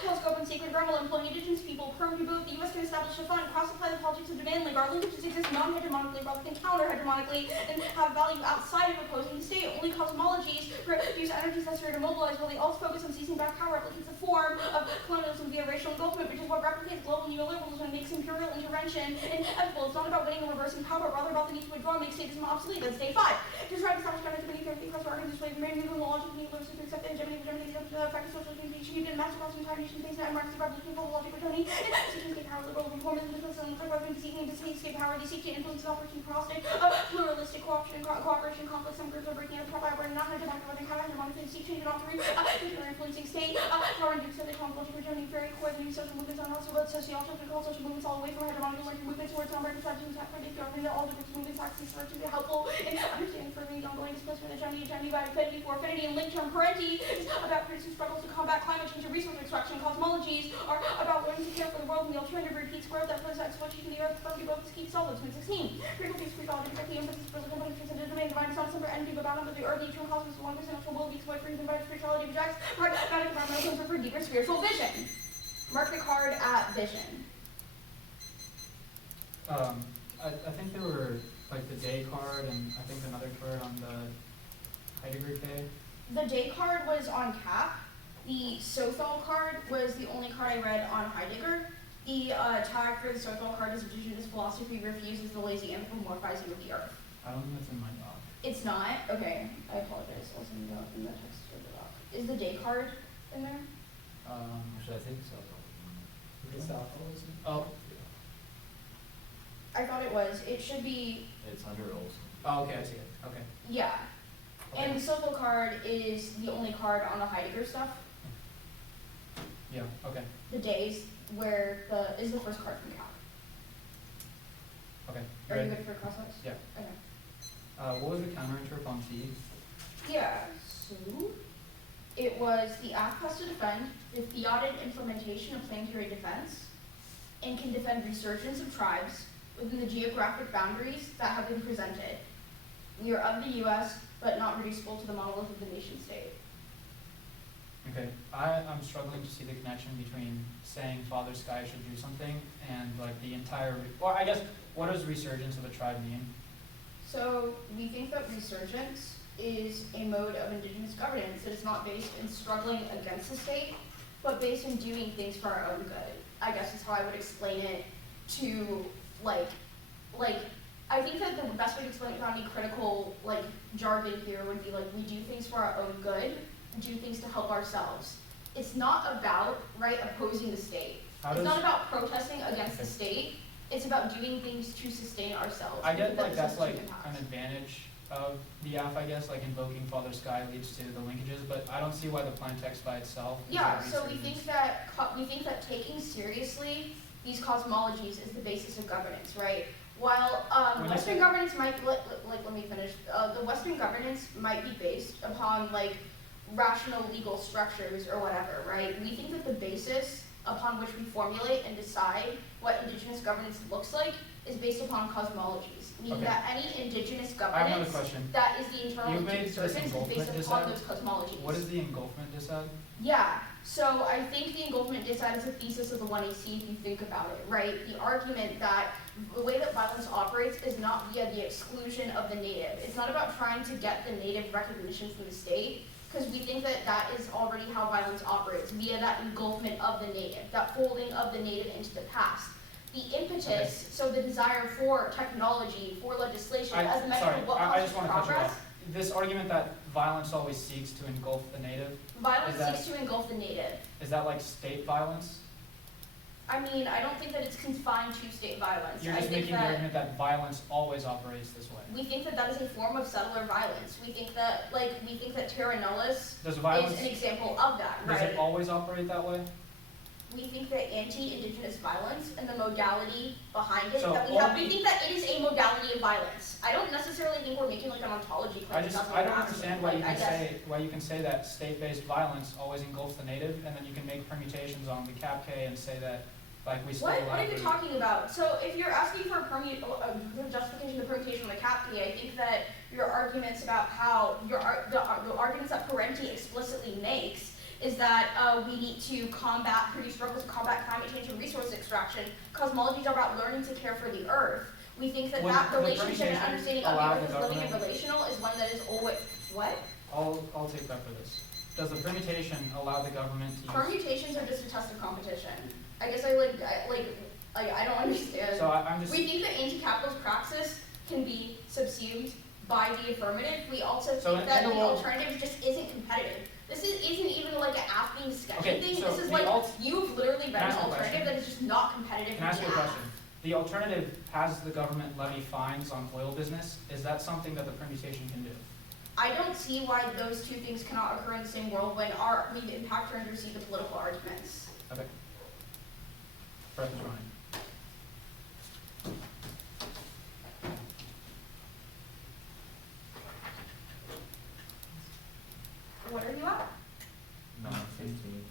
Telescope, and Sacred Gremmel employ indigenous people. Per both, the U.S. can establish a fund, cross-apply the politics of demand link. Our linkages exist non-hegemonically rather than counter-hegemonically, and have value outside of opposing the state. Only cosmologies produce energies necessary to mobilize, while they also focus on seizing back power, replicates a form of colonialism via racial engulfment, which is what replicates global neoliberalism and makes imperial intervention inevitable. It's not about winning or reversing power, rather about the need to withdraw and make statism obsolete. That's day 5. To try to establish governance of any therapy across our organization, many new logic need to accept the hegemony of the fact of social communication, you did mass across the entire nation, things that marks the revolution of logic returning, seeking state power, liberal reformism, business, and the seeking to state power, they seek to influence the opportunity prostate, pluralistic cooperation, conflict, some groups are breaking up, top operating, not hegemonic, rather hegemonic, they seek change and offering, influencing state, power and accept the logic returning, very core, the new social movements are also about sociological social movements all the way from hegemonic electric movements towards non-breaking strategies, that predict government, all the different movements, axes are to be helpful in understanding for the ongoing displacement of agenda by affinity for affinity and link term parenti is about producing struggles to combat climate change and resource extraction. Cosmologies are about learning to care for the world, and the alternative repeats growth that plays out switching the earth from both to keep solids. 16. Critical piece pre-thought and the emphasis for the component transcendent domain, divine sun, simple energy, but bound under the earth, the eternal cosmos, the longest natural will be exploited for even by spirituality rejects, pragmatic environmentalism for deeper spiritual vision. Mark the card at vision. I think there were like the day card and I think another card on the Heidegger day. The day card was on Cap. The Sothal card was the only card I read on Heidegger. The tag for the Sothal card is Indigenous philosophy refuses the lazy anthropomorphizing of the earth. I don't think that's in my doc. It's not? Okay, I apologize. I'll send it out in the text for the doc. Is the day card in there? Actually, I think so. Oh, I thought it was. It should be, It's under Olson. oh, okay, I see it. Okay. yeah. Okay. And the Sothal card is the only card on the Heidegger stuff. Yeah, okay. The days where is the first card from Cap. Okay. Are Ready? you good for crosswise? Yeah. Okay. What was the counterinterp on T? Yeah, so it was the act has to defend the fiated implementation of planetary defense and can defend resurgence of tribes within the geographic boundaries that have been presented. We are of the U.S., but not reducible to the monolith of the nation state. Okay, I'm struggling to see the connection between saying Father Sky should do something and like the entire, well, I guess, what does resurgence of a tribe mean? So we think that resurgence is a mode of indigenous governance that is not based in struggling against the state, but based in doing things for our own good. I guess is how I would explain it to, like, I think that the best way to explain it without any critical, like, jargon here would be, like, we do things for our own good, do things to help ourselves. It's not about, right, opposing the state. It's not about protesting against the state. It's about doing things to sustain ourselves. I get like that's like impact. an advantage of the app, I guess, like invoking Father Sky leads to the linkages, but I don't see why the plain text by itself is Yeah, a so we resurgence. think that taking seriously these cosmologies is the basis of governance, right? While When you Western say- governance might let me finish. The Western governance might be based upon like rational legal structures or whatever, right? We think that the basis upon which we formulate and decide what indigenous governance looks like is based upon cosmologies, meaning Okay. that any indigenous I have another governance question. that is the internal You've made this resurgence is engulfment based upon decide. those cosmologies. What is the engulfment decide? Yeah, so I think the engulfment decide is a thesis of the 1AC if you think about it, right? The argument that the way that violence operates is not via the exclusion of the native. It's not about trying to get the native recognition from the state, because we think that that is already how violence operates, via that engulfment of the native, that folding of the native into the past. The impetus, Okay. so the desire for technology, for legislation, as a measure Sorry, of what I causes just want to cut you progress, off. This argument that violence always seeks to engulf the native, violence Is that- seeks to engulf the native. is that like state violence? I mean, I don't think that it's confined to state violence. You're I just think making the that argument that violence always operates this way. we think that that is a form of settler violence. We think that terra nullius Does is violence, an example of that, does right? it always operate that way? We think that anti-Indigenous violence and the modality behind it So that we have, we think that it is a modality of violence. I don't necessarily think we're making like an ontology claim. I don't understand why you can say that state-based violence always engulfs the native, and then you can make permutations on the CAPK and say that like we still What allow are you the- talking about? So if you're asking for a justification of permutation on the CAPK, I think that your arguments about how the arguments that Parenti explicitly makes is that we need to produce struggles to combat climate change and resource extraction. Cosmologies are about learning to care for the earth. We think that Would that the relationship and permutation understanding of the allow earth the as living and government- relational is one that is always, what? I'll take that for this. Does the permutation allow the government to use? Permutations are just a test of competition. I guess I don't understand. So I'm just. We think that anti-capitalist praxis can be subsumed by the affirmative. We also So think that in the the world- alternative just isn't competitive. This isn't even like an being sketchy Okay, thing. so This is the like alt- you've literally read Can I an ask you a alternative question? that is just not competitive. Can I ask you a with the question? The alternative has the government levy fines on oil business. Is that something that the permutation can do? I don't see why those two things cannot occur in the same world when we impact or intercede the political arguments. Okay. Breath is running. What are you at? No, 15.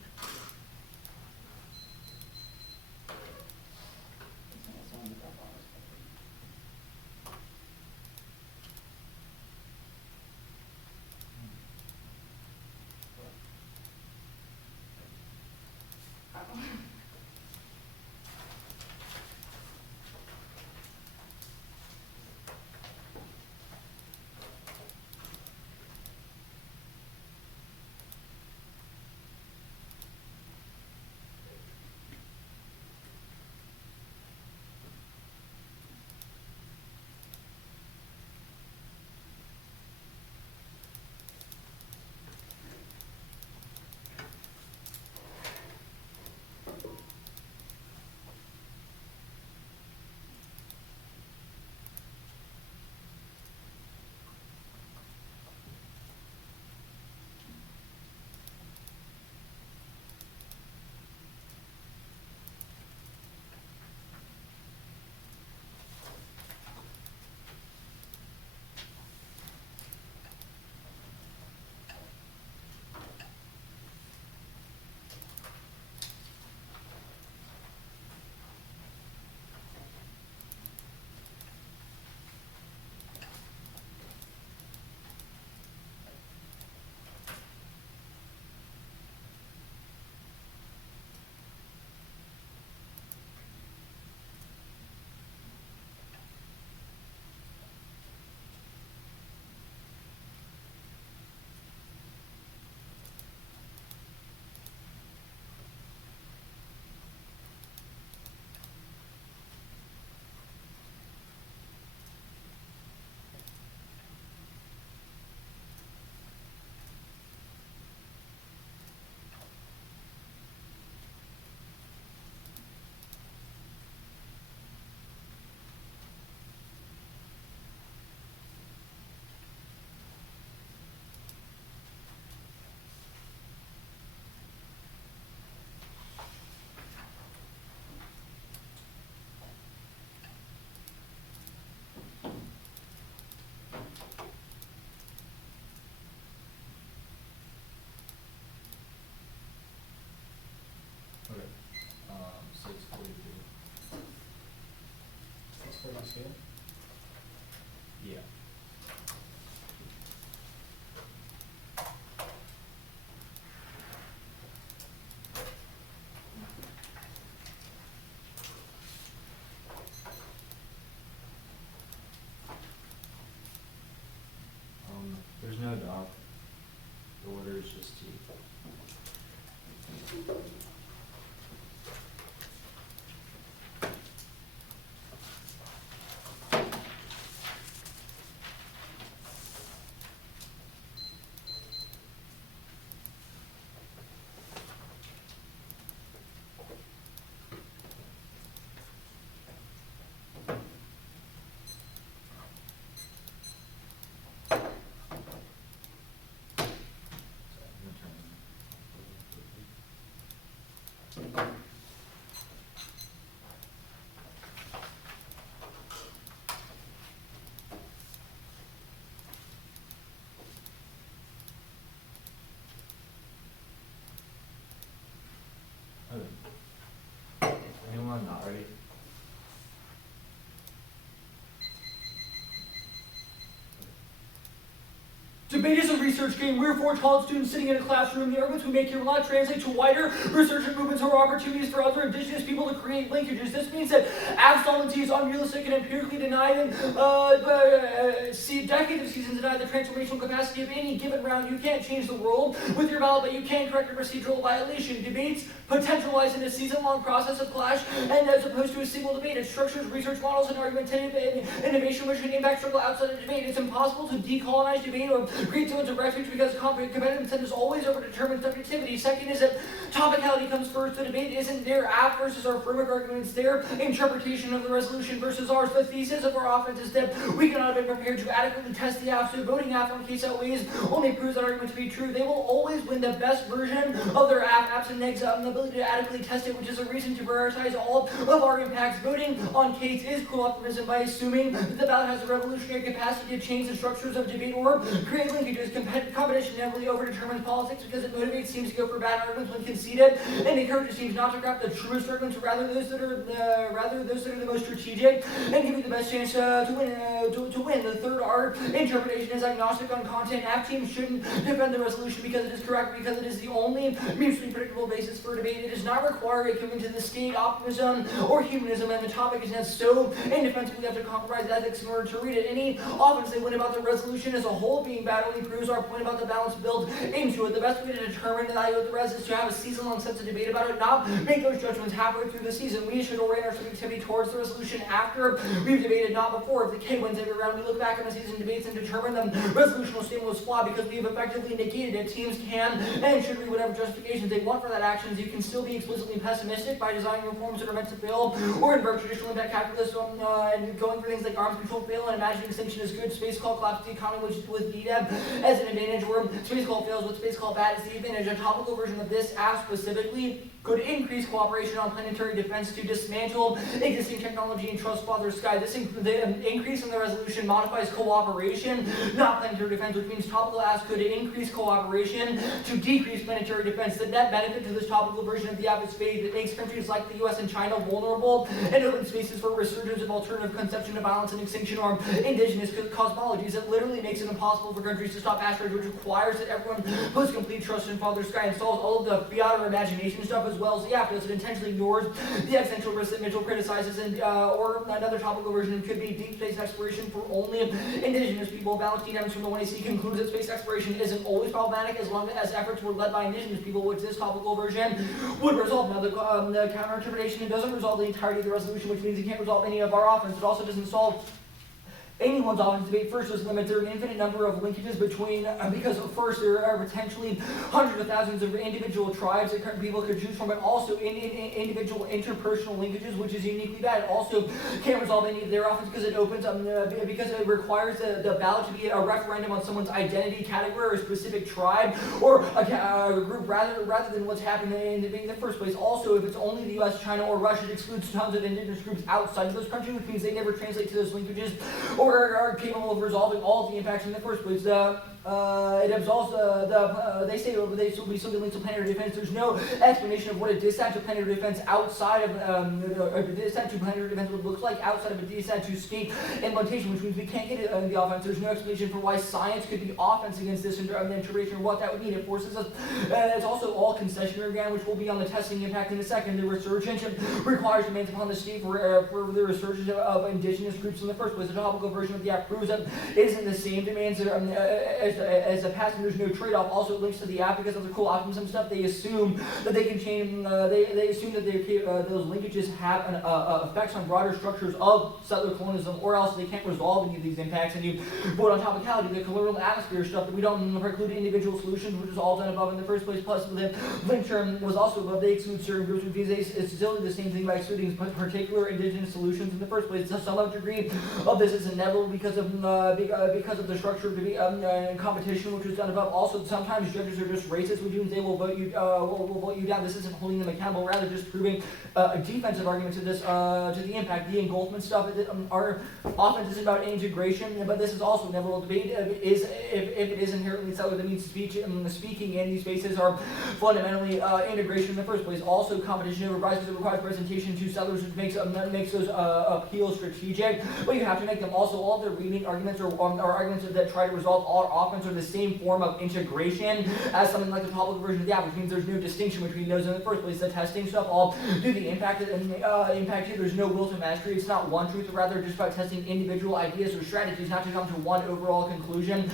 Okay. 6:42. 6:42. Yeah. There's no doc. The order is just T. Sorry, I'm gonna turn it on. not ready. Debate is a research game. We're four college students sitting in a classroom. The arguments we make here will not translate to wider research and movements or opportunities for other indigenous people to create linkages. This means that absolutely is unrealistic and empirically deny them. See, decades of seasons deny the transformational capacity of any given round. You can't change the world with your ballot, but you can correct a procedural violation. Debates potentialize in a season-long process of clash, and as opposed to a single debate, it structures research models and argumentative innovation which can impact struggle outside of debate. It's impossible to decolonize debate or create zones of refuge because competitive incentives always overdetermine subjectivity. Second is that topicality comes first. The debate isn't their app versus our framework arguments, their interpretation of the resolution versus ours. The thesis of our offense is that we cannot have been prepared to adequately test the app, so voting app on case outweighs only proves that argument to be true. They will always win the best version of their app, absent negs the ability to adequately test it, which is a reason to prioritize all of our impacts. Voting on case is cruel optimism by assuming that the ballot has a revolutionary capacity to change the structures of debate or create linkages. Competition heavily overdetermines politics because it motivates teams to go for bad arguments when conceded, and encourages teams not to grab the truest arguments, rather those that are the most strategic and give you the best chance to win. The third art interpretation is agnostic on content. App teams shouldn't defend the resolution because it is correct, because it is the only mutually predictable basis for debate. It does not require a commitment to the state, optimism, or humanism, and the topic is not so indefensible we have to compromise ethics in order to read it. Any offense they win about the resolution as a whole being bad only proves our point about the balance built into it. The best way to determine the value of the res is to have a season-long sense of debate about it, not make those judgments halfway through the season. We should orient our subjectivity towards the resolution after we've debated, not before. If the K wins every round, we look back on the season debates and determine the resolutional statement was flawed because we have effectively negated it. Teams can and should read whatever justifications they want for that action. You can still be explicitly pessimistic by designing reforms that are meant to fail, or invert traditional impact calculus and going for things like arms control fail and imagining extinction is good. Space call collapse the economy with DDEB as an advantage, where space call fails with space call bad is the advantage. A topical version of this app specifically could increase cooperation on planetary defense to dismantle existing technology and trust Father Sky. The increase in the resolution modifies cooperation, not planetary defense, which means topical apps could increase cooperation to decrease planetary defense. The net benefit to this topical version of the app is vague. It makes countries like the US and China vulnerable and open spaces for resurgence of alternative conception of violence and extinction or indigenous cosmologies. It literally makes it impossible for countries to stop asteroids, which requires that everyone puts complete trust in Father Sky and solves all of the fiat or imagination stuff as well as the app does. It intentionally ignores the existential risk that Mitchell criticizes, and or another topical version could be deep space exploration for only indigenous people. Valentine Evans from the 1AC concludes that space exploration isn't always problematic as long as efforts were led by indigenous people, which this topical version would resolve. Now the counter-interpretation, it doesn't resolve the entirety of the resolution, which means it can't resolve any of our offense. It also doesn't solve anyone's offense debate. First, there's limit. There are an infinite number of linkages between, because first, there are potentially hundreds of thousands of individual tribes that people could choose from, but also individual interpersonal linkages, which is uniquely bad. It also can't resolve any of their offense because it opens up, because it requires the ballot to be a referendum on someone's identity, category, or specific tribe, or a group, rather than what's happening in the first place. Also, if it's only the US, China, or Russia, it excludes tons of indigenous groups outside of those countries, which means they never translate to those linkages, or are capable of resolving all of the impacts in the first place. It absolves they say they will be something linked to planetary defense. There's no explanation of what a dispatch to planetary defense outside of a dispatch to planetary defense would look like outside of a dispatch to state implementation, which means we can't get it in the offense. There's no explanation for why science could be offense against this interpretation or what that would mean. It forces us. It's also all concessionary ground, which will be on the testing impact in a second. The resurgence requires demands upon the state for the resurgence of indigenous groups in the first place. The topical version of the app proves that it isn't the same demands as a pass, and there's no trade-off. Also, it links to the app because of the cool optimism stuff. They assume that they can change. They assume that those linkages have effects on broader structures of settler colonialism, or else they can't resolve any of these impacts. And you vote on topicality, the colonial atmosphere stuff that we don't preclude individual solutions, which is all done above in the first place. Plus, the link term was also above. They exclude certain groups of these. It's still the same thing by excluding particular indigenous solutions in the first place. To some degree of this is inevitable because of the structure of competition, which was done above. Also, sometimes judges are just racist, which means they will vote you will vote you down. This isn't holding them accountable, rather just proving a defensive argument to this to the impact. The engulfment stuff are often is about integration, but this is also inevitable debate. Is if it is inherently settler, that means speaking in these spaces are fundamentally integration in the first place. Also, competition over prize because it requires presentation to settlers, which makes those appeals strategic. But you have to make them also. All their reading arguments are arguments that try to resolve all offense or the same form of integration as something like the topical version of the app, which means there's no distinction between those in the first place. The testing stuff all do the impact here. There's no will to mastery. It's not one truth, but rather just about testing individual ideas or strategies, not to come to one overall conclusion,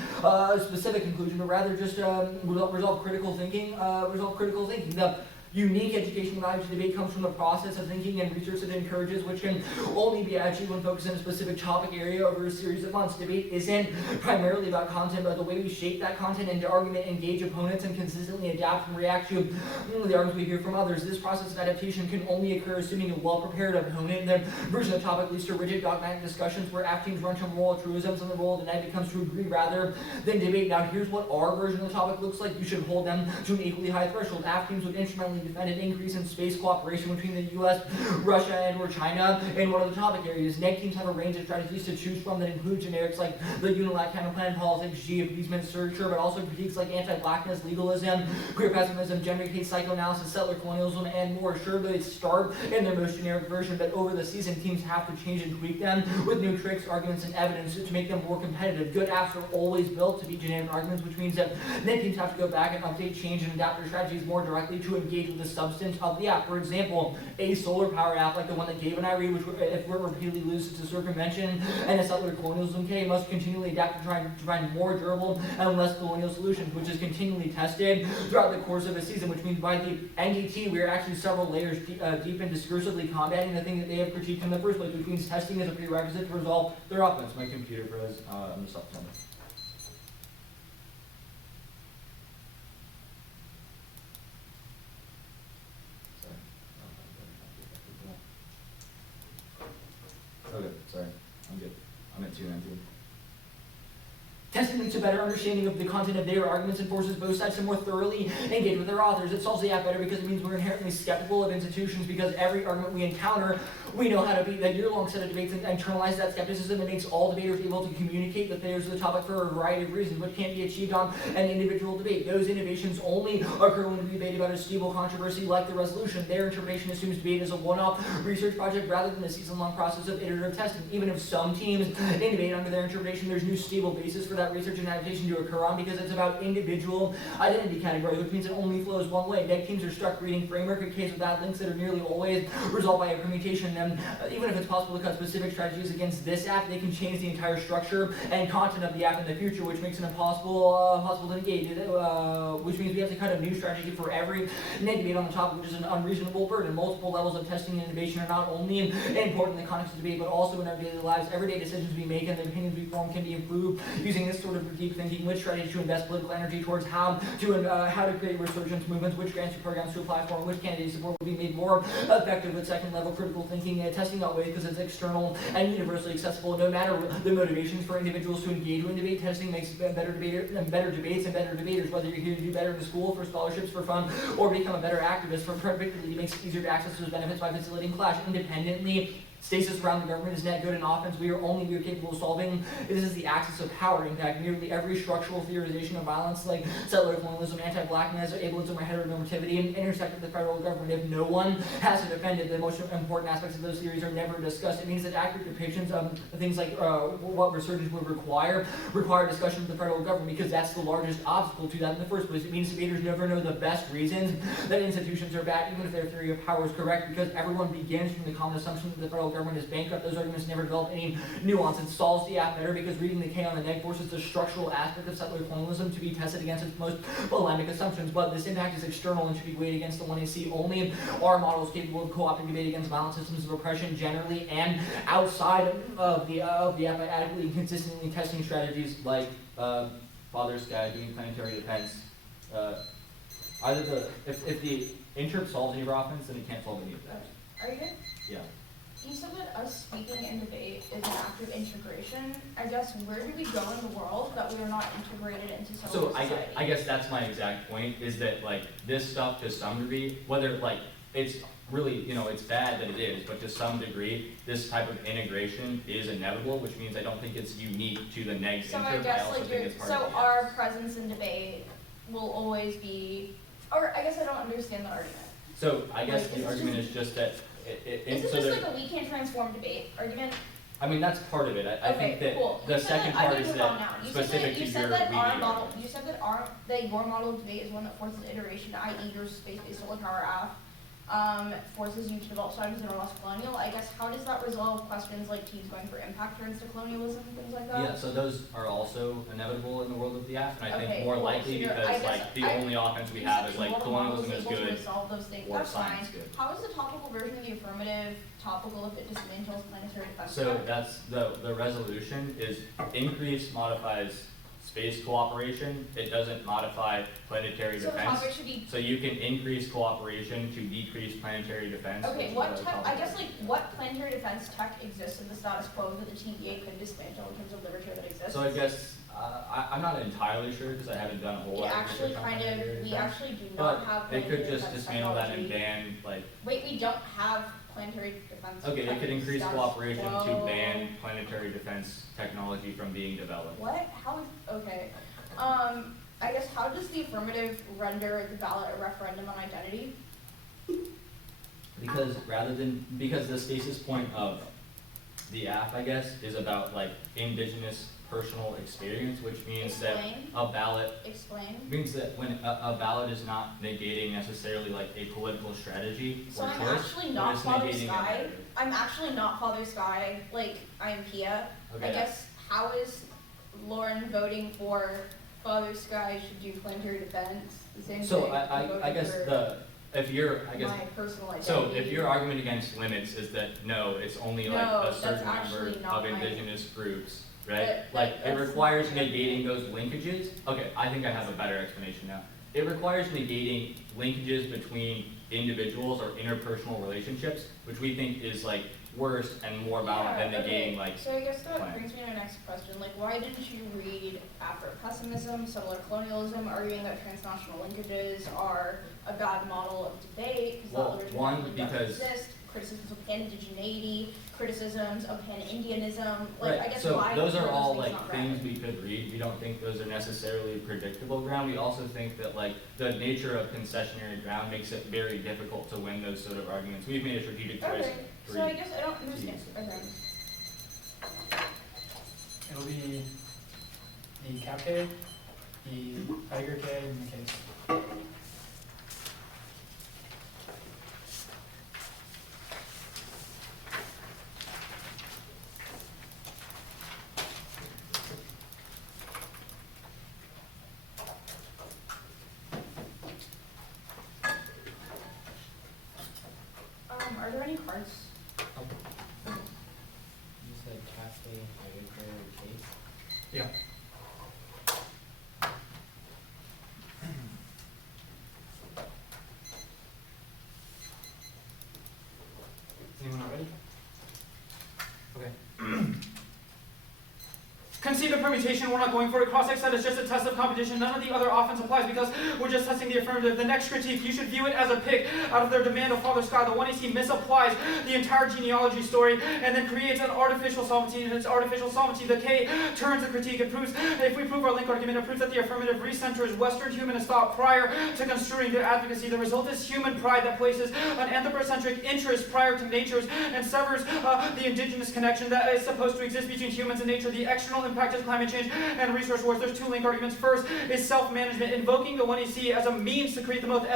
specific conclusion, but rather just resolve critical thinking. The unique educational value to debate comes from the process of thinking and research that encourages, which can only be achieved when focused on a specific topic area over a series of months. Debate isn't primarily about content, but the way we shape that content into argument, engage opponents, and consistently adapt and react to the arguments we hear from others. This process of adaptation can only occur assuming a well-prepared opponent. The version of the topic leads to rigid dogmatic discussions where app teams run to moral truisms and the role of the night becomes to agree rather than debate. Now, here's what our version of the topic looks like. You should hold them to an equally high threshold. App teams would instrumentally defend an increase in space cooperation between the U.S., Russia, and or China in one of the topic areas. Neg teams have a range of strategies to choose from that include generics like the unilateral counterplan politics, appeasement, searcher, but also critiques like anti-blackness, legalism, queer pessimism, gender hate, psychoanalysis, settler colonialism, and more. Sure, they start in their most generic version, but over the season, teams have to change and tweak them with new tricks, arguments, and evidence to make them more competitive. Good apps are always built to be generic arguments, which means that Neg teams have to go back and update, change, and adapt their strategies more directly to engage with the substance of the app. For example, a solar power app like the one that Gabe and I read, which if we're repeatedly lose to circumvention and a settler colonialism K, must continually adapt to try and find more durable and less colonial solutions, which is continually tested throughout the course of a season, which means by the NDT, we are actually several layers deep in discursively combating the thing that they have critiqued in the first place, which means testing is a prerequisite to resolve their offense. My computer froze. I'm going to stop the timer. Okay, sorry. I'm good. I'm at 2:19. Testing leads to better understanding of the content of their arguments and forces both sides to more thoroughly engage with their authors. It solves the app better because it means we're inherently skeptical of institutions because every argument we encounter, we know how to beat that year-long set of debates and internalize that skepticism. It makes all debaters able to communicate that there's the topic for a variety of reasons, which can't be achieved on an individual debate. Those innovations only occur when we debate about a stable controversy like the resolution. Their interpretation assumes debate is a one-off research project rather than a season-long process of iterative testing. Even if some teams innovate under their interpretation, there's no stable basis for that research and adaptation to occur on because it's about individual identity categories, which means it only flows one way. Neg teams are stuck reading framework in case without links that are nearly always resolved by a permutation. And even if it's possible to cut specific strategies against this app, they can change the entire structure and content of the app in the future, which makes it impossible to engage. Which means we have to cut a new strategy for every neg debate on the topic, which is an unreasonable burden. Multiple levels of testing and innovation are not only important in the context of debate, but also in our daily lives. Everyday decisions we make and the opinions we form can be improved using this sort of deep thinking, which strategy to invest political energy towards how to create resurgence movements, which grants or programs to apply for, and which candidate support will be made more effective with second level critical thinking and testing that way because it's external and universally accessible. No matter the motivations for individuals to engage in debate, testing makes better debates and better debaters. Whether you're here to do better in school, for scholarships, for fun, or become a better activist, for predictably it makes it easier to access those benefits by facilitating clash independently. Stasis around the government is net good in offense. We are capable of solving. This is the axis of power. In fact, nearly every structural theorization of violence, like settler colonialism, anti-blackness, ableism, or heteronormativity, intersect with the federal government. If no one has to defend it, the most important aspects of those theories are never discussed. It means that accurate depictions of things like what resurgence would require discussion with the federal government because that's the largest obstacle to that in the first place. It means debaters never know the best reasons that institutions are bad, even if their theory of power is correct, because everyone begins from the common assumption that the federal government is bankrupt. Those arguments never develop any nuance. It solves the app better because reading the K on the neg forces the structural aspect of settler colonialism to be tested against its most polemic assumptions. But this impact is external and should be weighed against the one you see. Only our models capable of co-opting debate against violent systems of oppression generally and outside of the app by adequately and consistently testing strategies like Father Sky doing planetary defense. If the interp solves any of our offense, then it can't solve any of that. Are you good? Yeah. You said that us speaking in debate is an act of integration. I guess where do we go in the world that we are not integrated into So settler society? I guess that's my exact point, is that like this stuff to some degree, whether like it's really, it's bad that it is, but to some degree, this type of integration is inevitable, which means I don't think it's unique to the next So I inter, guess also like think it's part of the our act. presence in debate will always be, or I guess I don't understand the argument. So I guess Like, the argument is just that Is it so just there, like a we can't transform debate argument? I mean, that's part of it. I think that cool. the You said second that, I part need is to move on that now. You specific to you said your that our we model, argument. you said that your model of debate is one that forces iteration, i.e. your space-based solar power app, forces you to develop strategies that are less colonial. I guess how does that resolve questions like teams going for impact turns to colonialism and things like that? Yeah, so those are also inevitable in the world of the app, and I Okay, think more cool. likely So because I guess like the only offense we You have said is that like your model colonialism is able to good resolve those things. or That's fine. science good. How is the topical version of the affirmative topical if it dismantles planetary defense? So tech? that's the resolution is increase modifies space cooperation. It doesn't modify planetary So the defense. topic should be So you can increase cooperation to decrease planetary defense. which okay. is What what tech? it's I guess called. like what planetary defense tech exists in the status quo that the TVA could dismantle in terms of literature that exists? So I guess I'm not entirely sure because I haven't done a whole we lot of actually research on kind planetary of we defense. actually do But not have. it could planetary just defense dismantle that and technology. ban like. Wait, we don't have planetary defense. Okay, it tech could in the increase status cooperation to quo. ban planetary defense technology from being developed. What? How is okay? I guess how does the affirmative render the ballot a referendum on identity? Because the stasis point of the app, I guess, is about like Indigenous personal experience, which means that Explain. a ballot Explain. means that when a ballot is not negating necessarily like a political strategy So or I'm choice, actually but not it's Father negating a Sky. narrative. I'm actually not Father Sky. Like I am Pia. Okay. I guess how is Lauren voting for Father Sky should do planetary defense? The same So thing. I'm I voting guess for if you're I guess my personal identity. so if your argument against limits is that no, it's only like No, a that's certain actually number not of my- Indigenous groups, right? But Like it that's requires not my negating those linkages. Okay, I think I have a better explanation now. It requires negating linkages between individuals or interpersonal relationships, which we think is like worse and more violent than negating like. So I guess that plan. brings me to my next question. Like, why didn't you read Afro-pessimism, settler colonialism, arguing that transnational linkages are a bad model of debate because Well, that literature one, actually doesn't because- exist? Criticisms of pan-indigeneity, criticisms of pan-Indianism. Like, I Right, guess so why those were are all things like not things read? we could read. We don't think those are necessarily predictable ground. We also think that like the nature of concessionary ground makes it very difficult to win those sort of arguments. We've made a strategic choice Okay, to so I read. guess I don't understand. Okay. It'll be the cap K, the tiger K, and the case. Are there any cards? You said cafe, tiger, case? Yeah. Is anyone not ready? Okay. Concede the permutation, we're not going for it. Cross-X set is just a test of competition. None of the other offense applies because we're just testing the affirmative. The next critique, you should view it as a pick out of their demand of Father Sky. The 1AC misapplies the entire genealogy story and then creates an artificial solvency. And its artificial solvency, the K turns the critique. It proves, if we prove our link argument, it proves that the affirmative recenters Western humanist thought prior to construing their advocacy. The result is human pride that places an anthropocentric interest prior to nature's and severs the indigenous connection that is supposed to exist between humans and nature. The external impact is climate change and resource wars. There's two link arguments. First is self-management, invoking the 1AC as a means to create the most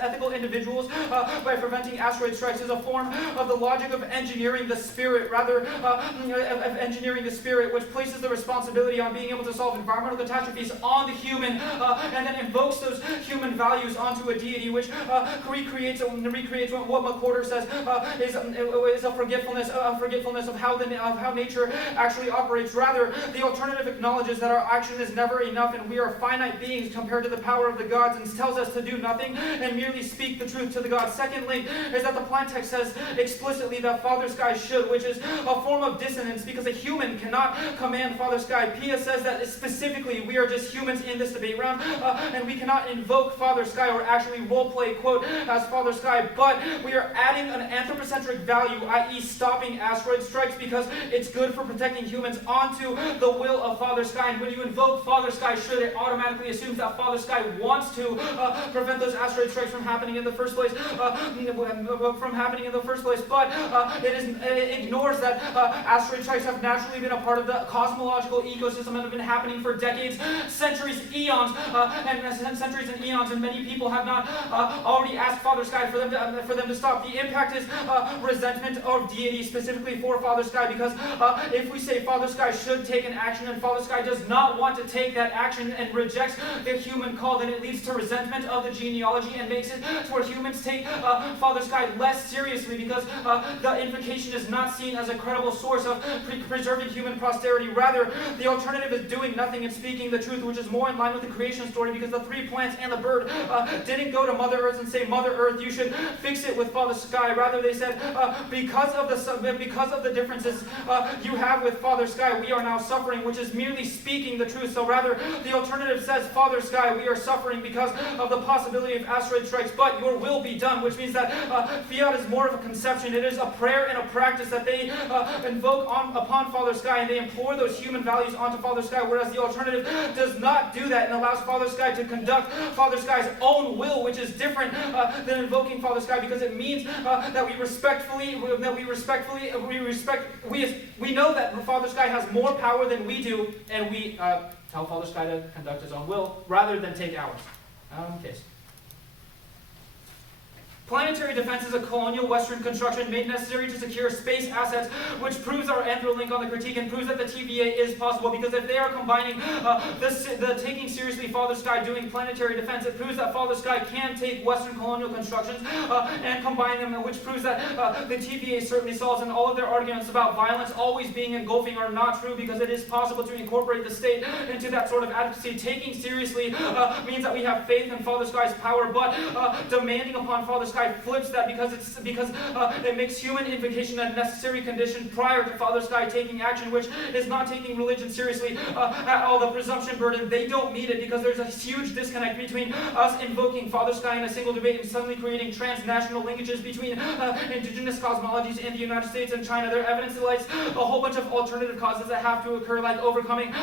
ethical individuals by preventing asteroid strikes is a form of the logic of engineering the spirit, of engineering the spirit, which places the responsibility on being able to solve environmental catastrophes on the human, and then invokes those human values onto a deity, which recreates what McCorder says is a forgetfulness of how nature actually operates. Rather, the alternative acknowledges that our action is never enough and we are finite beings compared to the power of the gods, and tells us to do nothing and merely speak the truth to the gods. Second link is that the plain text says explicitly that Father Sky should, which is a form of dissonance because a human cannot command Father Sky. Pia says that specifically we are just humans in this debate round, and we cannot invoke Father Sky or actually roleplay, quote, as Father Sky, but we are adding an anthropocentric value, i.e. stopping asteroid strikes because it's good for protecting humans, onto the will of Father Sky. And when you invoke Father Sky should, it automatically assumes that Father Sky wants to prevent those asteroid strikes from happening in the first place, but it ignores that asteroid strikes have naturally been a part of the cosmological ecosystem and have been happening for decades, centuries, eons, and many people have not already asked Father Sky for them to stop. The impact is resentment of deity, specifically for Father Sky, because if we say Father Sky should take an action and Father Sky does not want to take that action and rejects the human call, then it leads to resentment of the genealogy and makes it to where humans take Father Sky less seriously, because the invocation is not seen as a credible source of preserving human posterity. Rather, the alternative is doing nothing and speaking the truth, which is more in line with the creation story, because the three plants and the bird didn't go to Mother Earth and say, Mother Earth, you should fix it with Father Sky. Rather, they said, because of the differences you have with Father Sky, we are now suffering, which is merely speaking the truth. So rather, the alternative says, Father Sky, we are suffering because of the possibility of asteroid strikes, but your will be done, which means that fiat is more of a conception. It is a prayer and a practice that they invoke upon Father Sky, and they implore those human values onto Father Sky, whereas the alternative does not do that and allows Father Sky to conduct Father Sky's own will, which is different than invoking Father Sky, because it means that we know that Father Sky has more power than we do, and we tell Father Sky to conduct his own will rather than take ours. Case. Planetary defense is a colonial Western construction made necessary to secure space assets, which proves our anthrolink on the critique and proves that the TVA is possible, because if they are combining the taking seriously Father Sky doing planetary defense, it proves that Father Sky can take Western colonial constructions and combine them, which proves that the TVA certainly solves, and all of their arguments about violence always being engulfing are not true, because it is possible to incorporate the state into that sort of advocacy. Taking seriously means that we have faith in Father Sky's power, but demanding upon Father Sky flips that, because it makes human invocation a necessary condition prior to Father Sky taking action, which is not taking religion seriously at all. The presumption burden, they don't meet it, because there's a huge disconnect between us invoking Father Sky in a single debate and suddenly creating transnational linkages between indigenous cosmologies in the United States and China. Their evidence lights a whole bunch of alternative causes that have to occur, like overcoming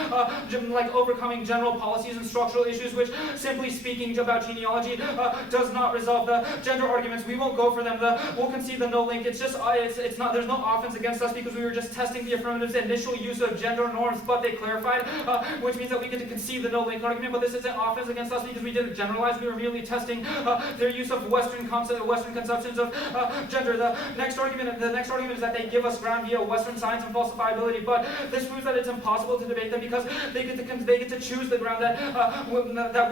general policies and structural issues, which, simply speaking about genealogy, does not resolve the gender arguments. We won't go for them. We'll concede the no link. It's just it's not. There's no offense against us, because we were just testing the affirmative's initial use of gender norms, but they clarified, which means that we get to concede the no link argument. But this isn't offense against us, because we didn't generalize. We were merely testing their use of Western conceptions of gender. The next argument is that they give us ground via Western science and falsifiability. But this proves that it's impossible to debate them, because they get to choose the ground that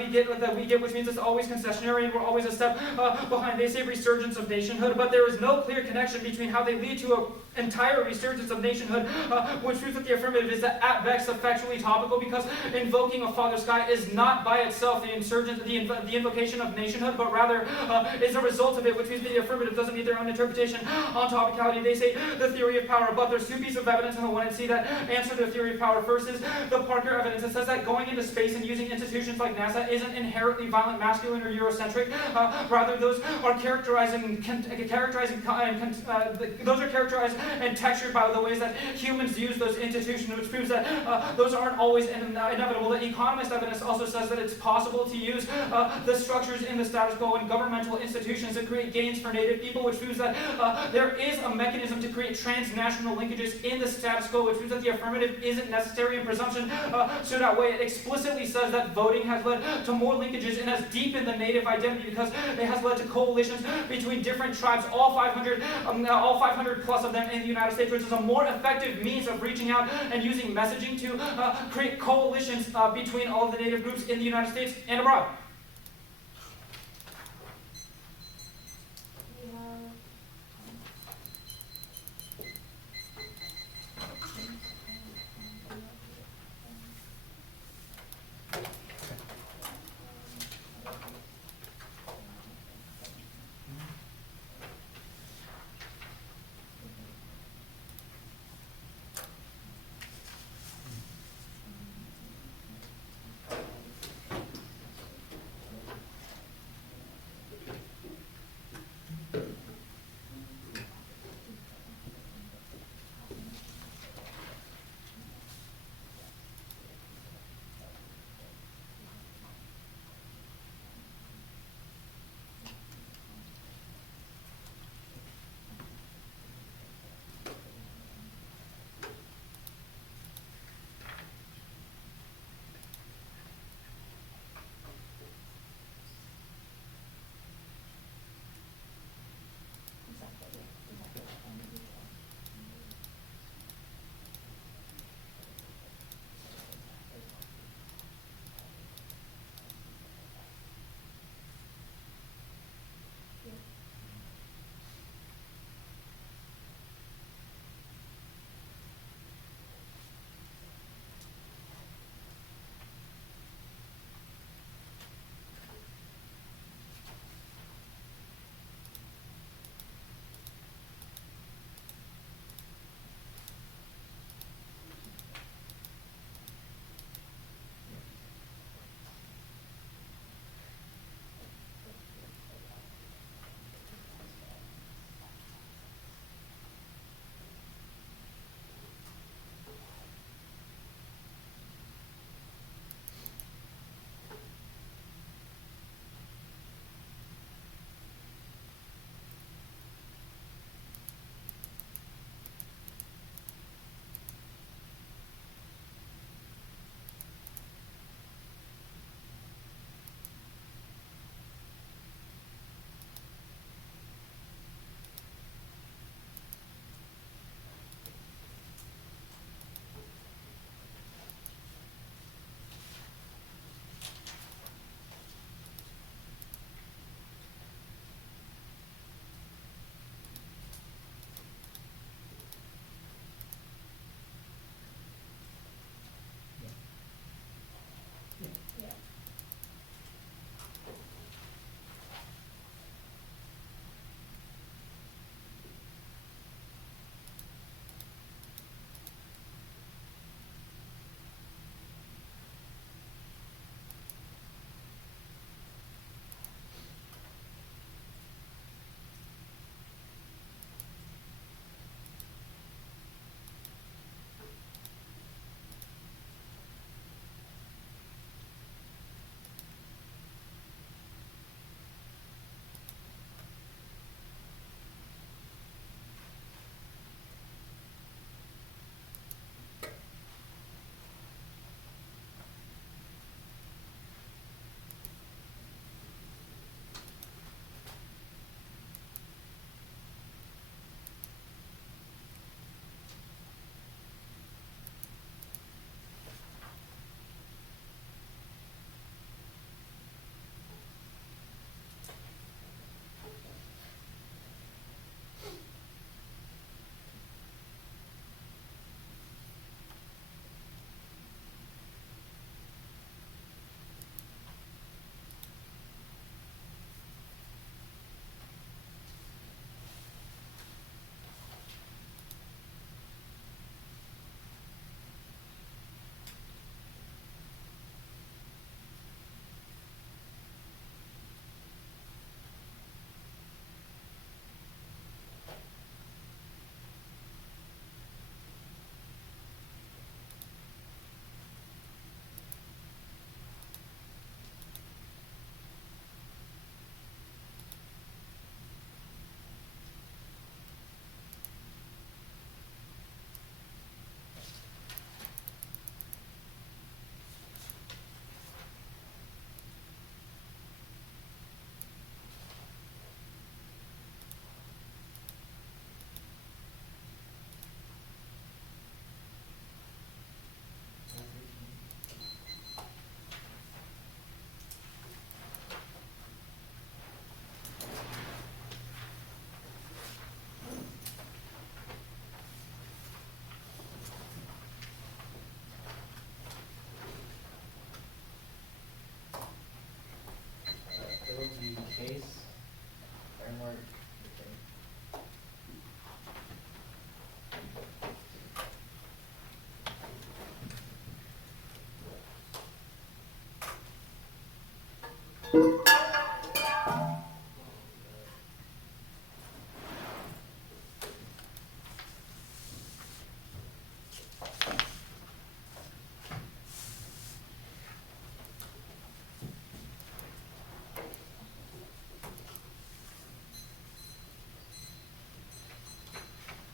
we get, which means it's always concessionary and we're always a step behind. They say resurgence of nationhood, but there is no clear connection between how they lead to an entire resurgence of nationhood, which proves that the affirmative is at best effectually topical, because invoking a Father Sky is not by itself the invocation of nationhood, but rather is a result of it, which means the affirmative doesn't need their own interpretation on topicality. They say the theory of power, but there's two pieces of evidence in the 1C that answer the theory of power. First is the Parker evidence. It says that going into space and using institutions like NASA isn't inherently violent, masculine, or Eurocentric. Rather, those are characterized and textured by the ways that humans use those institutions, which proves that those aren't always inevitable. The economist evidence also says that it's possible to use the structures in the status quo and governmental institutions to create gains for Native people, which proves that there is a mechanism to create transnational linkages in the status quo, which proves that the affirmative isn't necessary in presumption. So that way, it explicitly says that voting has led to more linkages and has deepened the Native identity, because it has led to coalitions between different tribes, all 500 plus of them in the United States, which is a more effective means of reaching out and using messaging to create coalitions between all of the Native groups in the United States and abroad.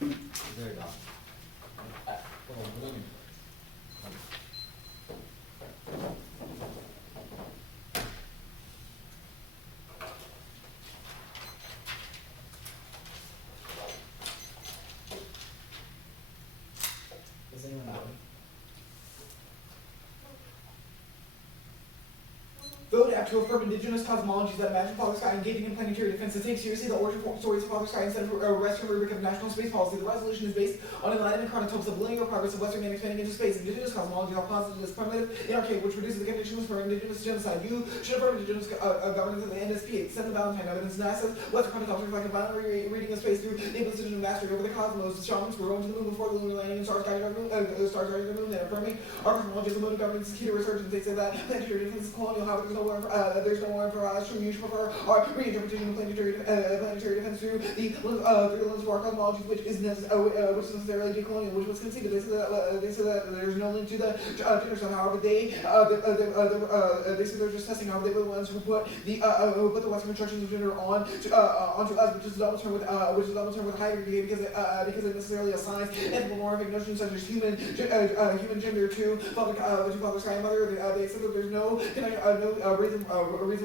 Is there a dog? Little blooming place. Does anyone know? Vote app to affirm Indigenous cosmologies that imagine Father Sky engaging in planetary defense to take seriously the origin stories of Father Sky instead of a Western rubric of national space policy. The resolution is based on enlightenment chronotypes of linear progress of Western man expanding into space. Indigenous cosmology are posited as primitive in archaic, which reduces the conditions for Indigenous genocide. You should affirm Indigenous governance of the NSP. Extend the Valentine evidence. NASA's Western chronotypes reflect a violent reading of space through the imposition of mastery over the cosmos. The shamans were going to the moon before the lunar landing and stars guiding the moon, and affirming our cosmology as a mode of governance is key to resurgence. They say that planetary defense is colonial. However, there's no more for us. You should prefer our reinterpretation of planetary defense through the lens of our cosmologies, which is necessarily decolonial, which was conceded. They say that there's no link to the gender stuff. However, they say they're just testing. However, they were the ones who put the Western constructions of gender onto us, which is a double term with high degree because it necessarily assigns anthropomorphic notions such as human gender to Father Sky and Mother. They said that there's no reason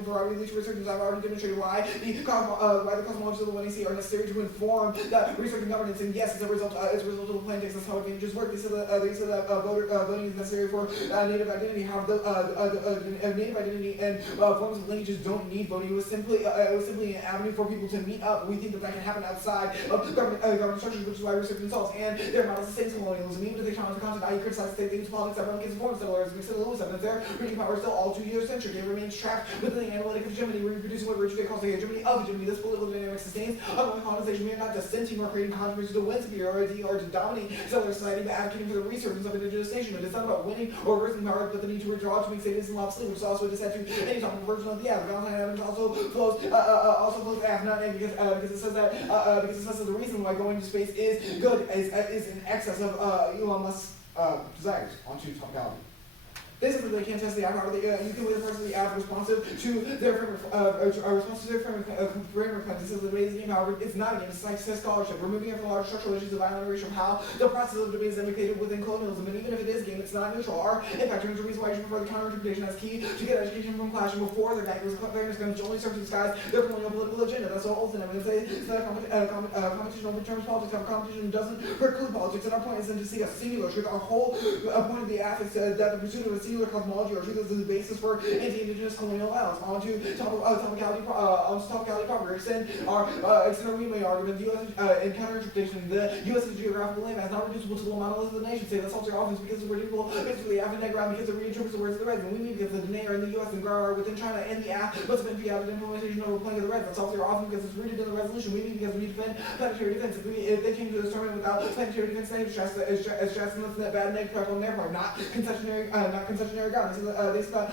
for our release researchers. I've already demonstrated why the cosmologies of the 1AC are necessary to inform that research and governance. And yes, it's a result of the plain text. That's how advantages work. They said that voting is necessary for native identity. How the native identity and forms of lineages don't need voting. It was simply an avenue for people to meet up. We think that can happen outside of government structures, which is why research results. And their models the same colonialism. Even if they challenge the content, I criticize state things, politics, everyone gets informed settlers. We said the Lewis evidence there. Reading power is still all 2 years centric. It remains trapped within the analytic hegemony. We're reproducing what Richard Day calls the hegemony of hegemony. This political dynamic sustains ongoing colonization. We are not dissenting or creating controversy to win superiority or to dominate settler society, but advocating for the resurgence of indigenous nationhood. It's not about winning or reversing power, but the need to withdraw to make statism obsolete, which is also a dissent to any type of version of the app. Valentine evidence also flows app, not A, because it says that the reason why going to space is good is in excess of Elon Musk's desires. Onto topicality. They said that they can't test the app. However, you can wait the parts of the app responsive to their framework plans. This is the basic game. However, it's not a game. It's like scholarship. Removing it from large structural issues of violent erasure of how the process of debate is implicated within colonialism. And even if it is a game, it's not neutral. Our impact is the reason why you should prefer the counter-interpretation as key to get education from clashing before their backers. Fairness guns only serve to disguise their colonial political agenda. That's what Olsen evidence says. It's not a competition over terms politics. Our competition doesn't preclude politics. And our point isn't to seek a singular truth. Our whole point of the app is that the pursuit of a singular cosmology or truth is the basis for anti-indigenous colonial violence. Onto topicality proper. Extend our Greenway argument. The U.S. in counter-interpretation, the U.S.'s geographical land is not reducible to the monolith of the nation. Say that's also offense because it's predictable. Basically, the ground because it reinterprets the words of the Reds. And we mean because the Dene are in the U.S. and Gar are within China, and the app must have been the implementation over playing of the Reds. That's also often because it's rooted in the resolution. We mean because we defend planetary defense. If they came to this tournament without planetary defense, they stress that bad negative prep on their part, not concessionary ground. They say that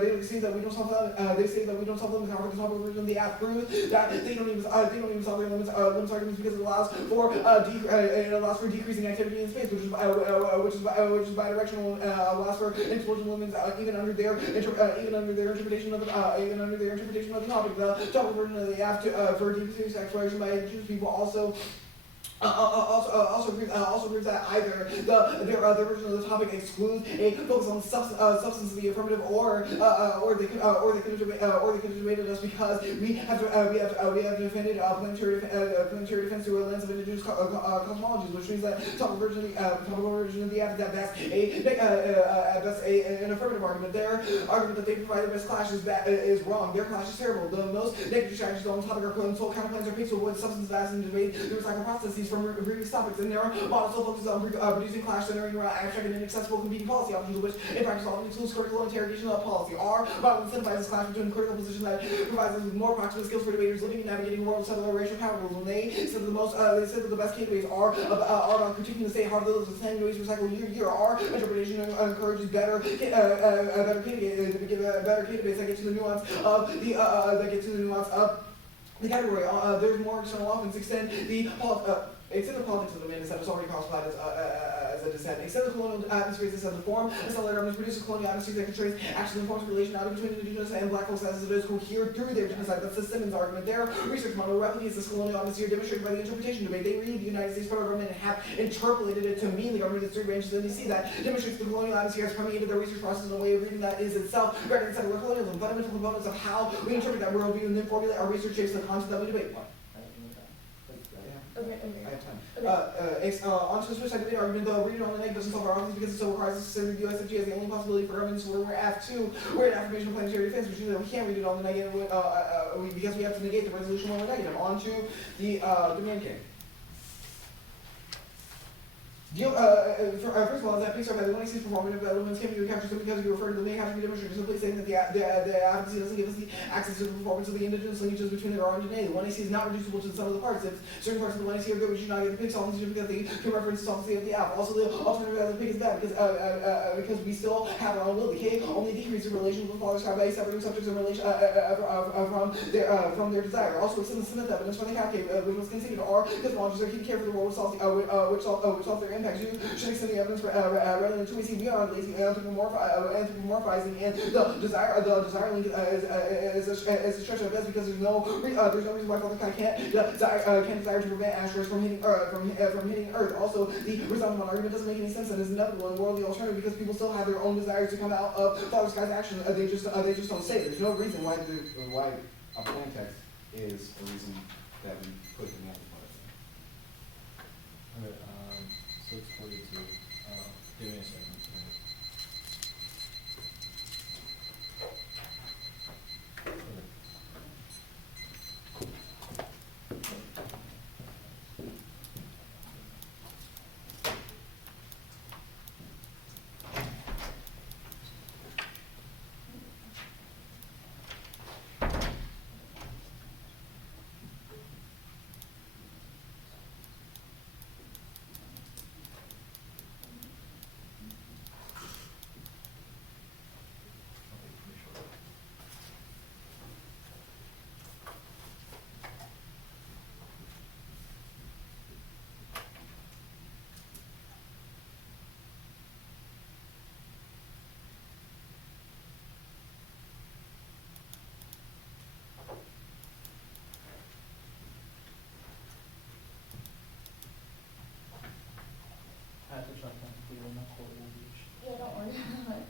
they say that we don't solve them. They say that we don't solve them. However, the top version of the app proves that they don't even solve their limits arguments because it allows for decreasing activity in space, which is bidirectional, allows for explosion limits even under their interpretation of the topic. The top version of the app for decreasing exploration by indigenous people also proves that either their version of the topic excludes a focus on substance of the affirmative, or they could have debated us because we have defended planetary defense through a lens of indigenous cosmologies, which means that top version of the app is at best an affirmative argument. Their argument that they provide the best clash is wrong. Their clash is terrible. The most negative strategies on the topic are quote-unquote counterplans are picked to avoid substance vast and debate the recycle processes from previous topics, and their model still focuses on producing clash centering around abstract and inaccessible competing policy options, which in practice often includes critical interrogation of policy. Our model incentivizes clash between critical position that provides us with more proximate skills for debaters living and navigating world settler racial capitalism. They said that the best candidates are about critiquing the state, how those the same ways recycle year to year. Our interpretation encourages better candidates that get to the nuance of the category. There's more external offense. Extend the politics of the man that is already classified as a descent. Extend the colonial atmospheres as the form, and settler governments produce a colonial atmosphere that can trace actions and forms of relation out between indigenous and black folks as those who hear through their genocide. That's the Simmons argument there. Research model replicates this colonial atmosphere demonstrated by the interpretation debate. They read the United States federal government and have interpolated it to mean the government of the three branches, and they see that demonstrates the colonial atmosphere has permeated their research process in a way of reading that is itself greater than settler colonialism. Fundamental components of how we interpret that worldview and then formulate our research shapes the content that we debate. Okay. I have time. On to the switch side debate argument, though, reading on the negative doesn't solve our arguments because it still requires us to consider the USFG as the only possibility for governments where we're F2, we're an affirmation of planetary defense, which means that we can't read it on the negative because we have to negate the resolution when we're negative. On to the demand game. First of all, is that Pixar by the 26th performative elements can be recaptured simply because we refer to the main have to be demonstrated, simply saying that the advocacy doesn't give us the access to the performance of the indigenous linkages between the orange and A. The 1AC is not reducible to the sum of the parts. If certain parts of the 1AC are good, we should not get the Pixar because they can reference the solvency of the app. Also, the alternative as the pig is bad because we still have our own will. The K only decreases relations with fathers by separating subjects in relation from their desire. Also, extend the Smith evidence from the cat cave, which was conceded, or cosmologies are keeping care for the world which solve their impacts. You should extend the evidence rather than we see beyond lazy anthropomorphizing and the desire link is a stretch of best because there's no reason why Father Kai can't desire to prevent asteroids from hitting Earth. Also, the resounding argument doesn't make any sense and is inevitable in the world of the alternative because people still have their own desires to come out of Father Sky's actions. They just don't say. There's no reason why a plain text is a reason that we put in the Okay, 6:42. Give me a second. I have to check that if we will not hold it. Yeah, don't worry about it.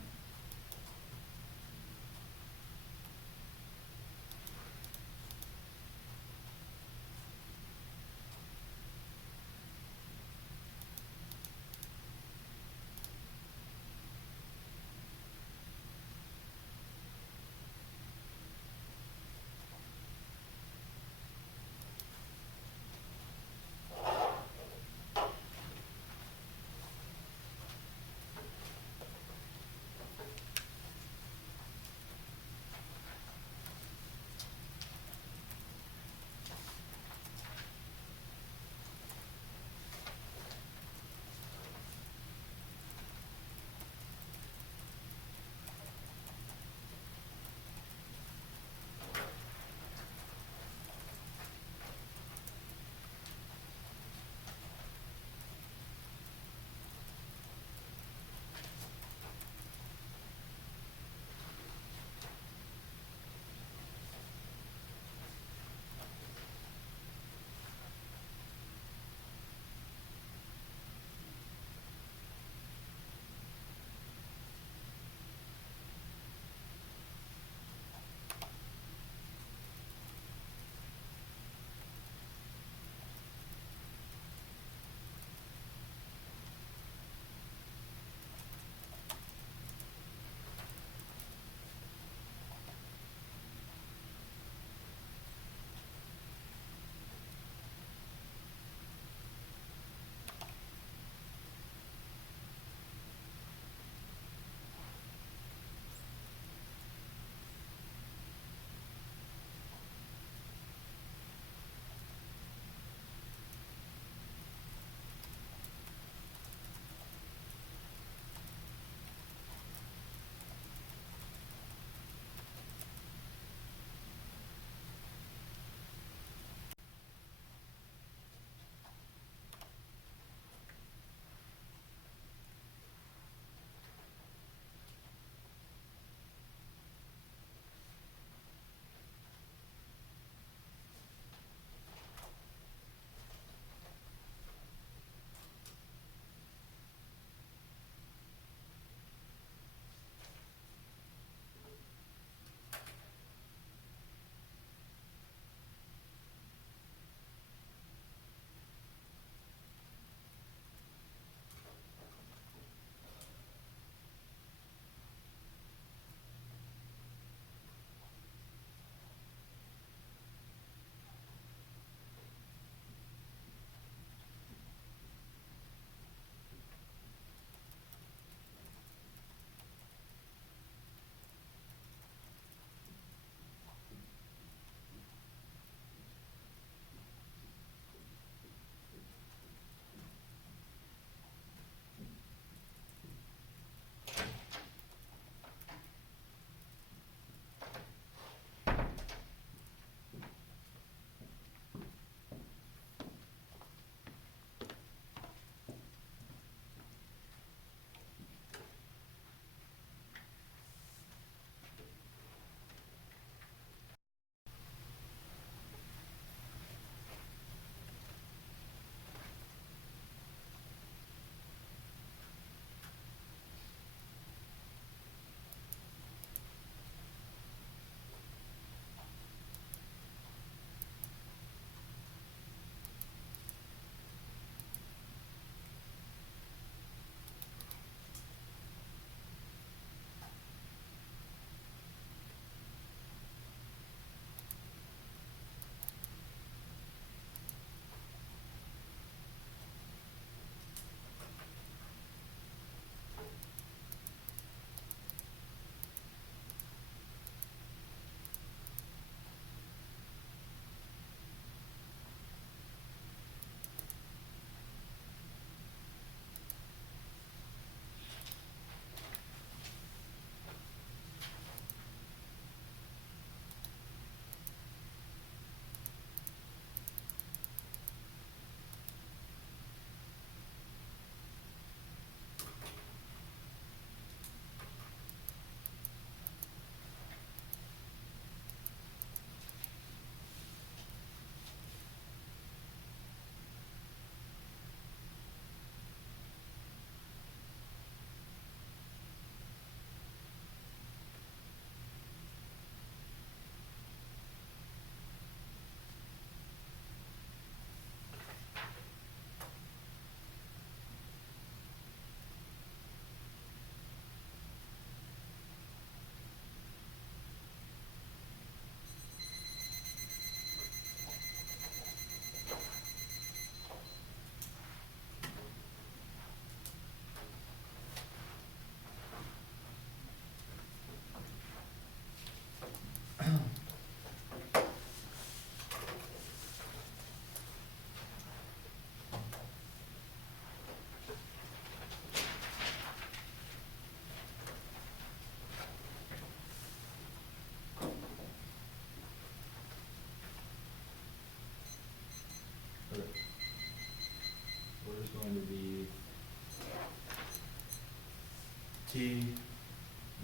T,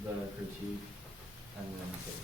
the critique, and then case.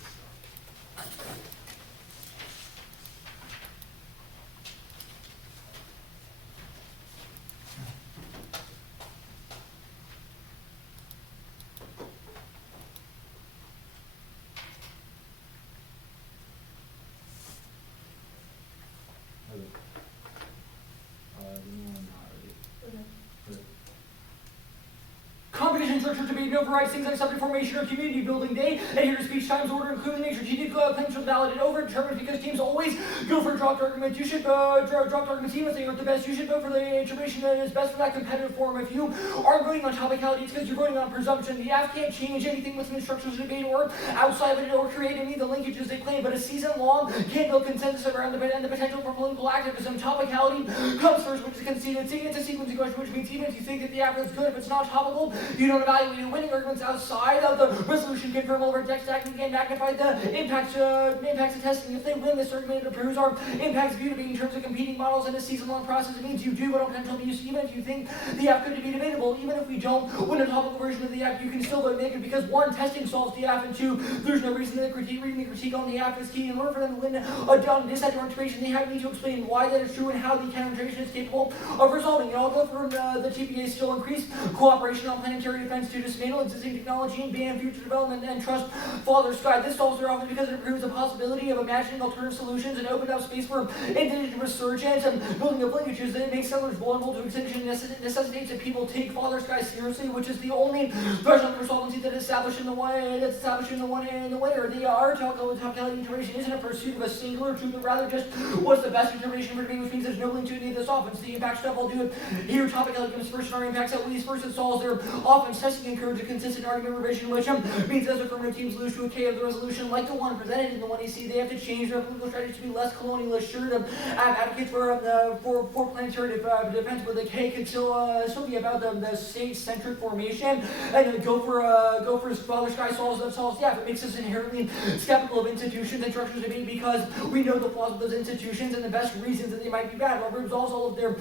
Competition, structure, debate, no variety, things like subject formation or community building day, adhere to speech times, order, and clearly make strategic claims from valid and overdetermined because teams always go for dropped arguments. You should dropped arguments even if they aren't the best. You should vote for the information that is best for that competitive forum. If you aren't voting on topicality, it's because you're voting on presumption. The AF can't change anything within the structures of debate or outside of it or create any of the linkages they claim, but a season-long can't build consensus around the potential for political activism. Topicality comes first, which is conceded. It's a sequencing question, which means even if you think that the AF is good, if it's not topical, you don't evaluate your winning arguments outside of the resolution, confirm over text stacking and magnify the impacts of testing. If they win this argument, it approves our impacts view to be in terms of competing models in a season-long process. It means you do what potential abuse, even if you think the app could be debatable. Even if we don't win a topical version of the app, you can still vote negative because one, testing solves the app, and two, there's no reason that reading the critique on the app is key. In order for them to win a disintegration, they have need to explain why that is true and how the counter-integration is capable of resolving it. I'll go for the TPA still increase cooperation on planetary defense to dismantle existing technology and ban future development and trust Father Sky. This solves their office because it improves the possibility of imagining alternative solutions and opened up space for indigenous resurgence and building of linkages that make settlers vulnerable to extinction. Necessitates that people take Father Sky seriously, which is the only threshold for solvency that is established in the way or the art topicality interpretation isn't a pursuit of a singular truth, but rather just what's the best interpretation for debate, which means there's no link to any of this offense. The impact stuff I'll do it here. Topicality comes first in our impacts at least. First, it solves their offense testing and encourage a consistent argument revision, which means as affirmative teams lose to a K of the resolution, like the one presented in the 1AC, they have to change their political strategy to be less colonialist. Sure, to advocate for planetary defense, but the K could still be about the state-centric formation, and then go for Father Sky solves. Yeah, it makes us inherently skeptical of institutions and structures of debate because we know the flaws of those institutions and the best reasons that they might be bad. Well, it resolves all of their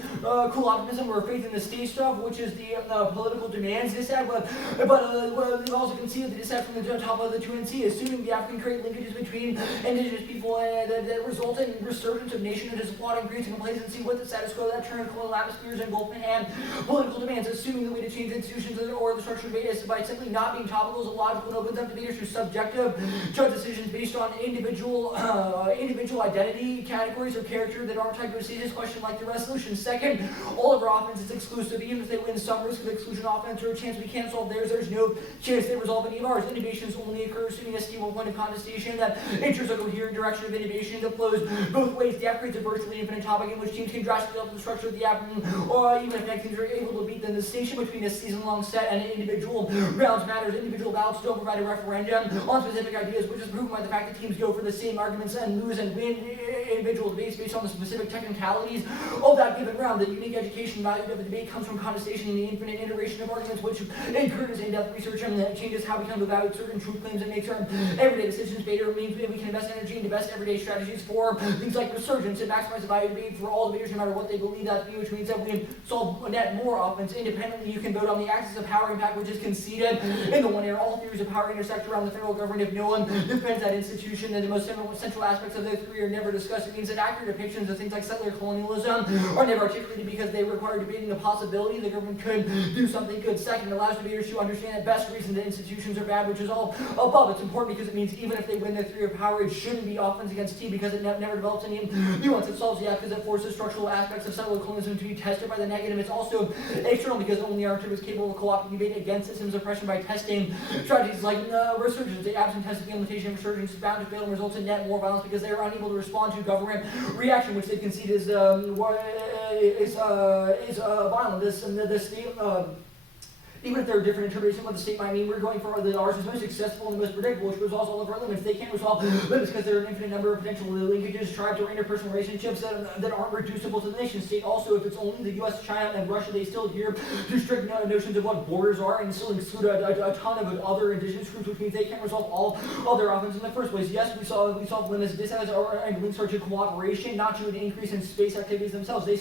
cool optimism or faith in the state stuff, which is the political demands this had, but we also conceded the dissent from the top of the 2NC, assuming the African create linkages between indigenous people that result in resurgence of nationhood as plot increasing complacency with the status quo that turn colonial atmospheres engulfment and political demands, assuming the way to change institutions or the structure of debate is by simply not being topical is illogical and opens up debaters to subjective judge decisions based on individual identity categories or character that aren't tied to a serious question like the resolution. Second, all of our offense is exclusive. Even if they win some risk of exclusion offense or a chance we can't solve theirs, there's no chance they resolve any of ours. Innovations only occur assuming a stable point of contestation that enters a coherent direction of innovation that flows both ways. The app creates a virtually infinite topic in which teams can drastically alter the structure of the app, or even if teams are able to beat the distinction between a season-long set and an individual rounds matters. Individual ballots don't provide a referendum on specific ideas, which is proven by the fact that teams go for the same arguments and lose and win individual debates based on the specific technicalities of that given round. The unique education value of the debate comes from contestation and the infinite iteration of arguments, which encourages in-depth research and changes how we come to evaluate certain truth claims and make our everyday decisions better. It means we can invest energy into best everyday strategies for things like resurgence and maximize the value of debate for all debaters no matter what they believe that to be, which means that we can solve net more offense independently. You can vote on the axis of power impact, which is conceded in the one area. All theories of power intersect around the federal government. If no one defends that institution, then the most central aspects of the three are never discussed. It means that accurate depictions of things like settler colonialism are never articulated because they require debating the possibility the government could do something good. Second, it allows debaters to understand the best reason that institutions are bad, which is all above. It's important because it means even if they win their theory of power, it shouldn't be offense against T because it never develops any nuance. It solves the F because it forces structural aspects of settler colonialism to be tested by the negative. It's also external because only our is capable of co-opting debate against systems of oppression by testing strategies like resurgence. The absent testing the limitation of resurgence is bound to fail and results in net more violence because they are unable to respond to government reaction, which they concede is violent. This state. Even if there are different interpretations of what the state might mean, we're going for that ours is most successful and the most predictable, which resolves all of our limits. They can't resolve limits because there are an infinite number of potential linkages, tribes, or interpersonal relationships that aren't reducible to the nation state. Also, if it's only the U.S., China, and Russia, they still adhere to strict notions of what borders are and still exclude a ton of other indigenous groups, which means they can't resolve all their offense in the first place. Yes, we solve limits. This has and links are to cooperation, not to an increase in space activities themselves. We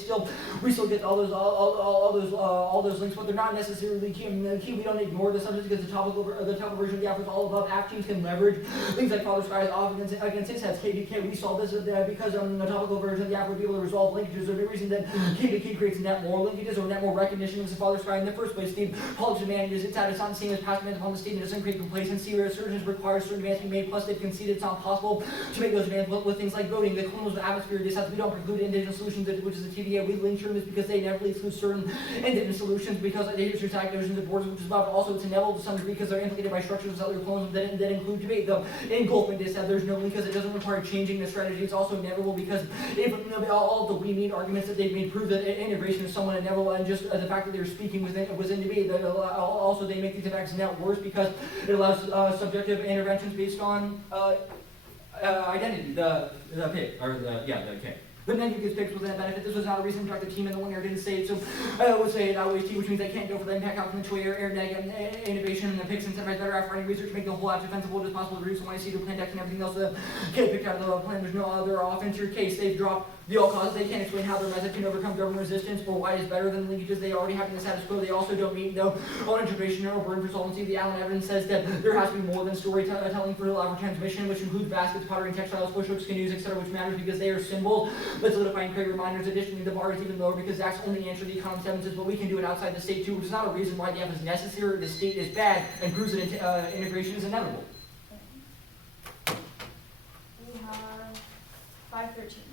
still get all those links, but they're not necessarily key. key, we don't ignore the subject because the topical version of the app is all above. App teams can leverage things like Father Sky's off against 6 heads KBK. We saw this because the topical version of the app would be able to resolve linkages. There's no reason that KBK creates net more linkages or net more recognition of the Father Sky in the first place. The politics demand is it's not the same as past demands upon the state. It doesn't create complacency or resurgence requires certain demands to be made. Plus, they've conceded it's not possible to make those demands with things like voting. The colonialism atmosphere decides we don't preclude indigenous solutions, which is the TVA. We link term is because they inevitably exclude certain indigenous solutions because they use attack notions of borders, which is about also it's inevitable to some degree because they're implicated by structures of settler colonialism that include debate. The engulfment they said there's no link because it doesn't require changing the strategy. It's also inevitable because if all of the we mean arguments that they've made prove that integration is somewhat inevitable, and just the fact that they're speaking within debate, also they make these effects net worse because it allows subjective interventions based on identity, the K. But then you get picked with that benefit. This was not a reason to track the team in the winner didn't say it. So I would say it outweighs T, which means they can't go for the impact complementary air neg innovation and the picks and incentivize better after research to make the whole app defensible as possible to reduce when I see the plan deck and everything else. The K picked out of the plan. There's no other offense or case. They've dropped the all causes. They can't explain how their method can overcome government resistance or why it is better than the linkages they already have in the status quo. They also don't meet no own integration or burden for solvency. The Allen evidence says that there has to be more than storytelling for reliable transmission, which includes baskets, pottery, and textiles, push hooks, canoes, etc., which matters because they are symbols that solidify and create reminders. Additionally, the bar is even lower because Zach's only answer the economist evidence is, but we can do it outside the state too, which is not a reason why the app is necessary or the state is bad and proves that integration is inevitable. We have 513.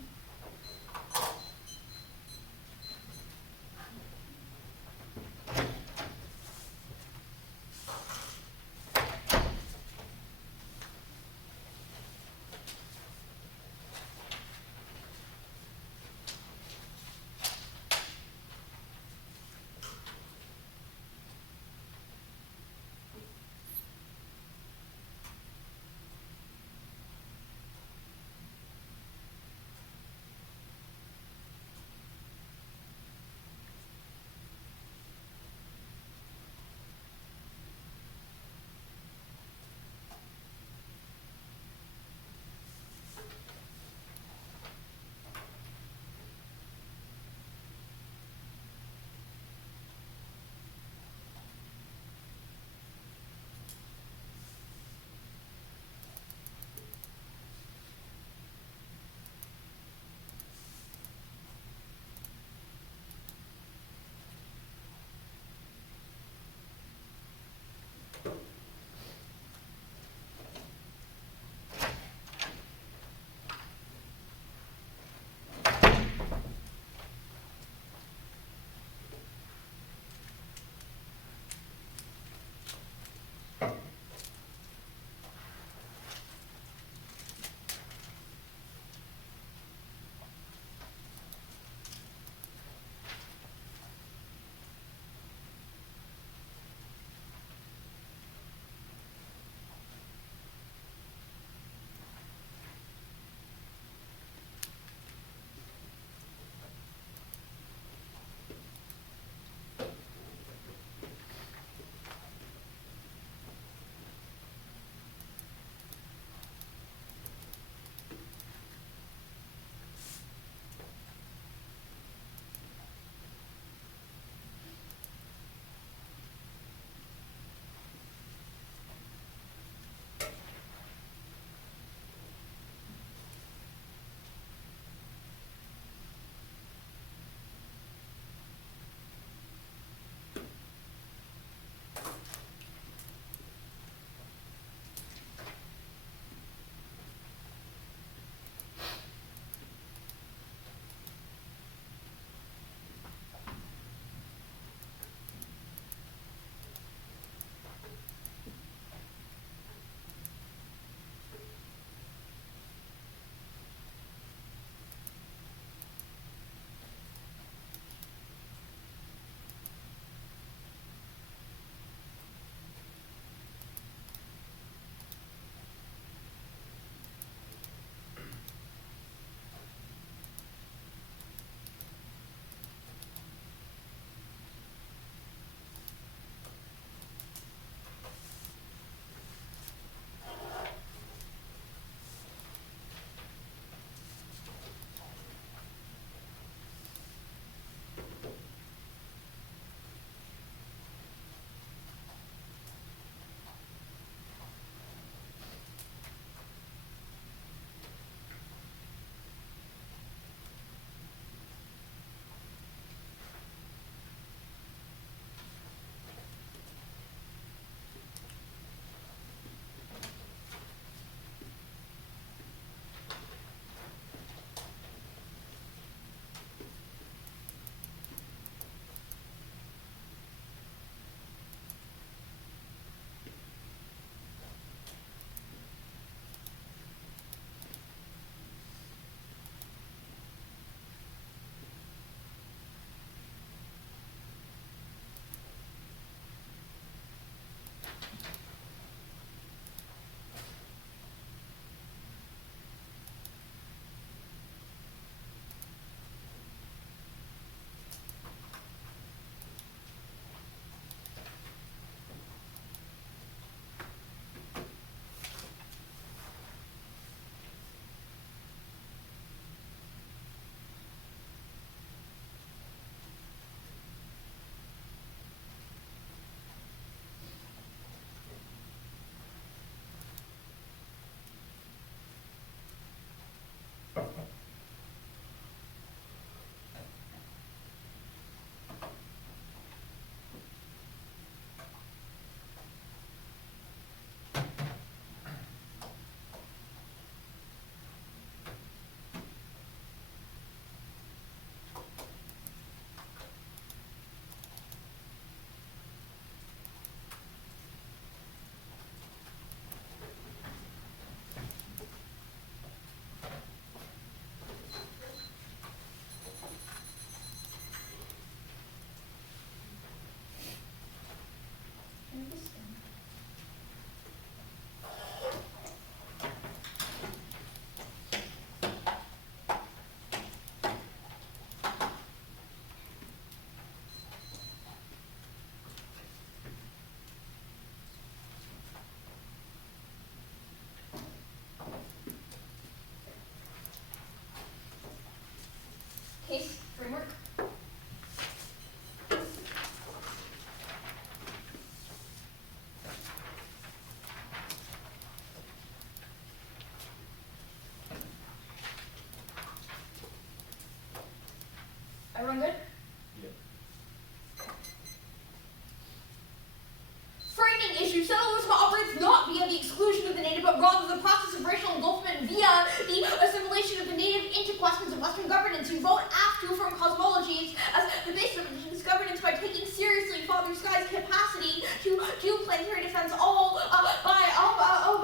but rather the process of racial engulfment via the assimilation of the native into questions of Western governance. You vote asked to affirm cosmologies as the basis of Indigenous governance by taking seriously Father Sky's capacity to do planetary defense all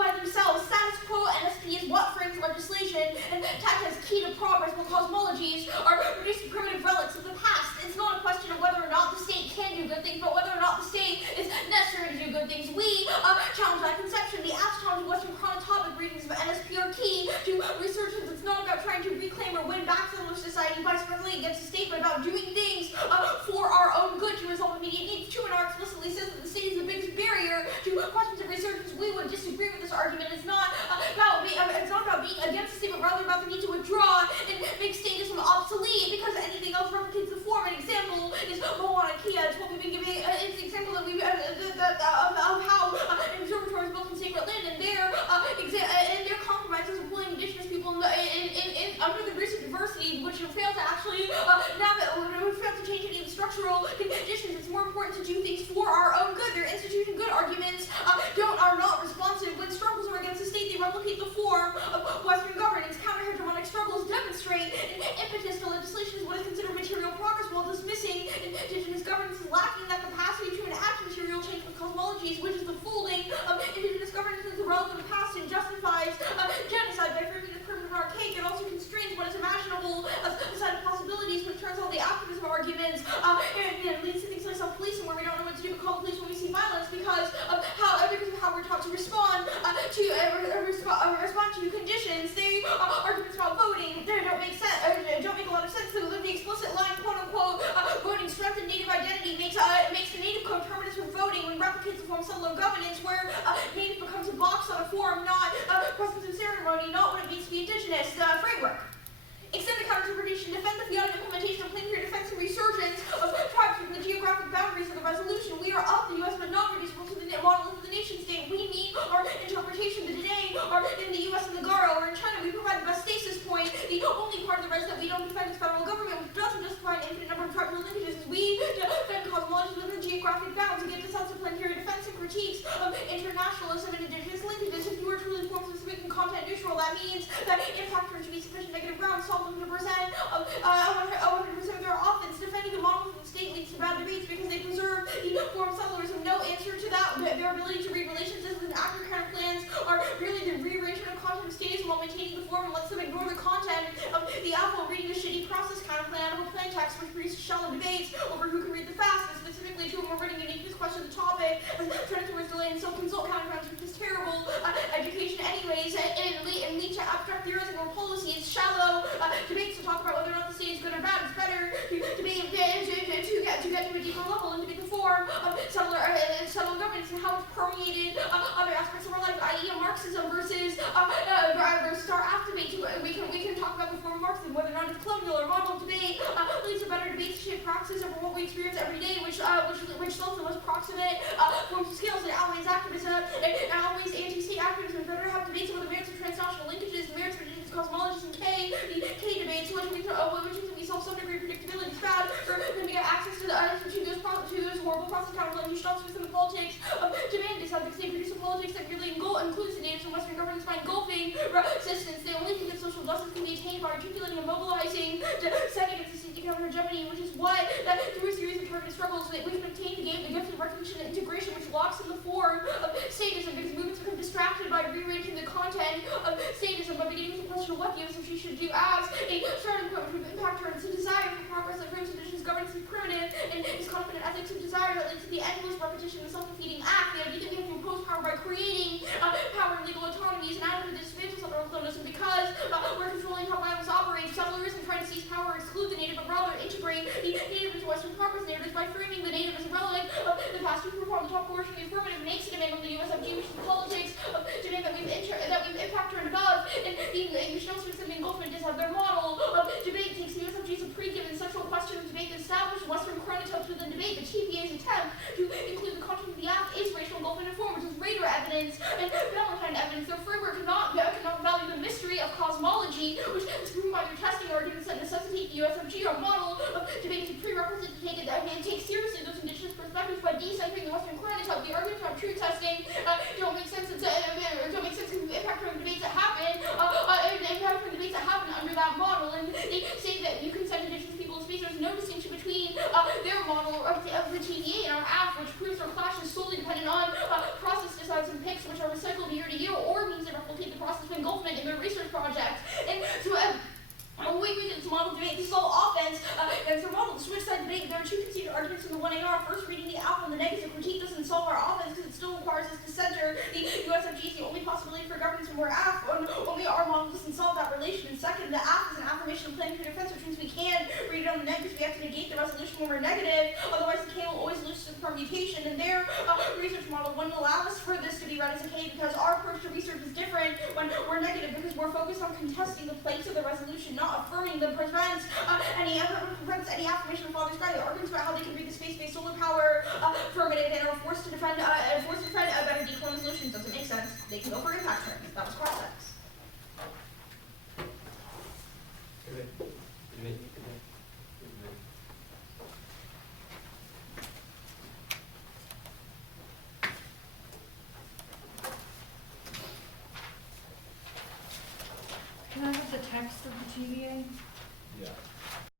by themselves. Status quo NSP is what frames legislation, and TAC is key to progress, while cosmologies are reduced to primitive relics of the past. It's not a question of whether or not the state can do good things, but whether or not the state is necessary to do good things. We challenge that conception. The apps challenge Western chronotopic readings of NSP are key to researchers. It's not about trying to reclaim or win back settler society by struggling against the state, but about doing things for our own good to resolve immediate needs. Truman explicitly says that the state is the biggest barrier to questions of researchers. We would disagree with this argument. It's not about being against the state, but rather about the need to withdraw and make statism obsolete, because anything else replicates the form. An example is Moana Kea. It's what we've been giving. It's an example that of how an observatory is built in sacred land, and their compromises of pulling Indigenous people in under the roots of diversity, which fail to actually fail to change any of the structural conditions. It's more important to do things for our own good. Their institution good arguments are not responsive. When struggles are against the state, they replicate the form of Western governance. Counter-hegemonic struggles demonstrate an impetus to legislation is what is considered material progress, while dismissing Indigenous governance is lacking that capacity to enact material change with cosmologies, which is the folding of Indigenous governance into the relative past and justifies genocide by framing the primitive and archaic. It also constrains what is imaginable as a set of possibilities, which turns all the activism arguments and leads to things like self-policing, where we don't know what to do but call the police when we see violence because of how we're taught to respond to conditions. They arguments about voting don't make sense. Don't make a lot of sense. So the explicit line, quote unquote, voting strengthen native identity makes the native coterminous with voting when replicates the form of settler governance, where native becomes a box on a form, not presence and ceremony, not what it means to be Indigenous. Framework. Extend the counter-interpretation, defend the fiat implementation of planetary defense and resurgence of tribes within the geographic boundaries of the resolution. We are of the U.S. but not reducible to the monolith of the nation state. We need our interpretation. The Dene are in the U.S. and the Garo or in China. We provide the best stasis point. The only part of the res that we don't defend is federal government, which doesn't justify an infinite number of tribal linkages. We defend cosmologies within geographic bounds and get the sense of planetary defense and critiques of internationalism and Indigenous linkages. If you are truly form specific and content neutral, that means that impact should be sufficient negative grounds. 100% of their offense. Defending the models of the state leads to bad debates because they preserve the form settlers have no answer to that. Their ability to read relationships and accurate kind of plans are merely the rearrangement of content of statism while maintaining the form and lets them ignore the content of the apple, reading a shitty process kind of plan of a plain text, which produces shallow debates over who can read the fastest. Specifically, two of them are writing unique question of the topic, turning towards delay and self-consult countergrounds, which is terrible education anyways, and lead to abstract theorizing or policies, shallow debates to talk about whether or not the state is good or bad. It's better to debate to get to a deeper level and debate the form of settler governance and how it's permeated other aspects of our life, i.e. Marxism versus our activate. We can talk about the form of Marxism, whether or not it's colonial or model debate leads to better debates to shape praxis over what we experience every day, which sells the most proximate forms of skills and outweighs activism and outweighs anti-state activism. Better have debates about the merits of transnational linkages, the merits of Indigenous cosmologies, and the K debates, which means that we solve some degree of predictability is bad, or then we get access to those horrible process counterplans shops within the politics of demand. They have they produce a politics that really includes the natives and Western governments by engulfing resistance. They only think that social justice can be attained by articulating and mobilizing to set against the state counter-hegemony, which is what that through a series of targeted struggles that we can obtain the gift of recognition and integration, which locks in the form of statism, because movements become distracted by rearranging the content of statism by beginning with the question of what the she should do as a starting point, which would impact her. It's a desire for progress that frames Indigenous governance as primitive and is confident ethics of desire that leads to the endless repetition of the self-defeating act. The idea that we have to impose power by creating power and legal autonomy is inadequate to dismantle settler colonialism because we're controlling how violence operates. Settler isn't trying to seize power or exclude the native, but rather integrate the native into Western progress narratives by framing the native as a relic of the past. To perform the top portion of the affirmative makes a demand on the USFG, which is the politics of demand that we've impacted and above, and the Indigenous and the engulfment does have their model of debate takes the USFG as a pre-given sexual question of debate that established Western chronotopes within debate. The TPA's attempt to include the content of the act is racial engulfment and form, which is radar evidence and Valentine evidence. Their framework cannot value the mystery of cosmology, which is proven by their testing arguments that necessitate the USFG or model of debate as a prerequisite to take it and take seriously those Indigenous perspectives by decentering the Western chronotope. The arguments about truth testing don't make sense. Don't make sense because draft, which proves their clash is solely dependent on process designs and picks, which are recycled year to year, or means that replicate the process of engulfment in their research projects. And to avoid this model debate, this is all offense against their model. The switch side debate, there are two conceded arguments in the 1AR. First, reading the alpha and the negative critique doesn't solve our offense because it still requires us to center the USFG is the only possibility for governance, and we're AF. Only our model doesn't solve that relation. And second, the AF is an affirmation of planetary defense, which means we can read it on the negative because we have to negate the resolution when we're negative. Otherwise, the K will always lose to the permutation. And their research model wouldn't allow us for this to be read as a K because our approach to research is different when we're negative because we're focused on contesting the place of the resolution, not affirming the prevents any affirmation of Father's Sky. The arguments about how they can read the space-based solar power affirmative and are forced to defend a better decolonial solution doesn't make sense. They can go for impact terms. That was cross-sex. Can I have the text of the TVA? Yeah.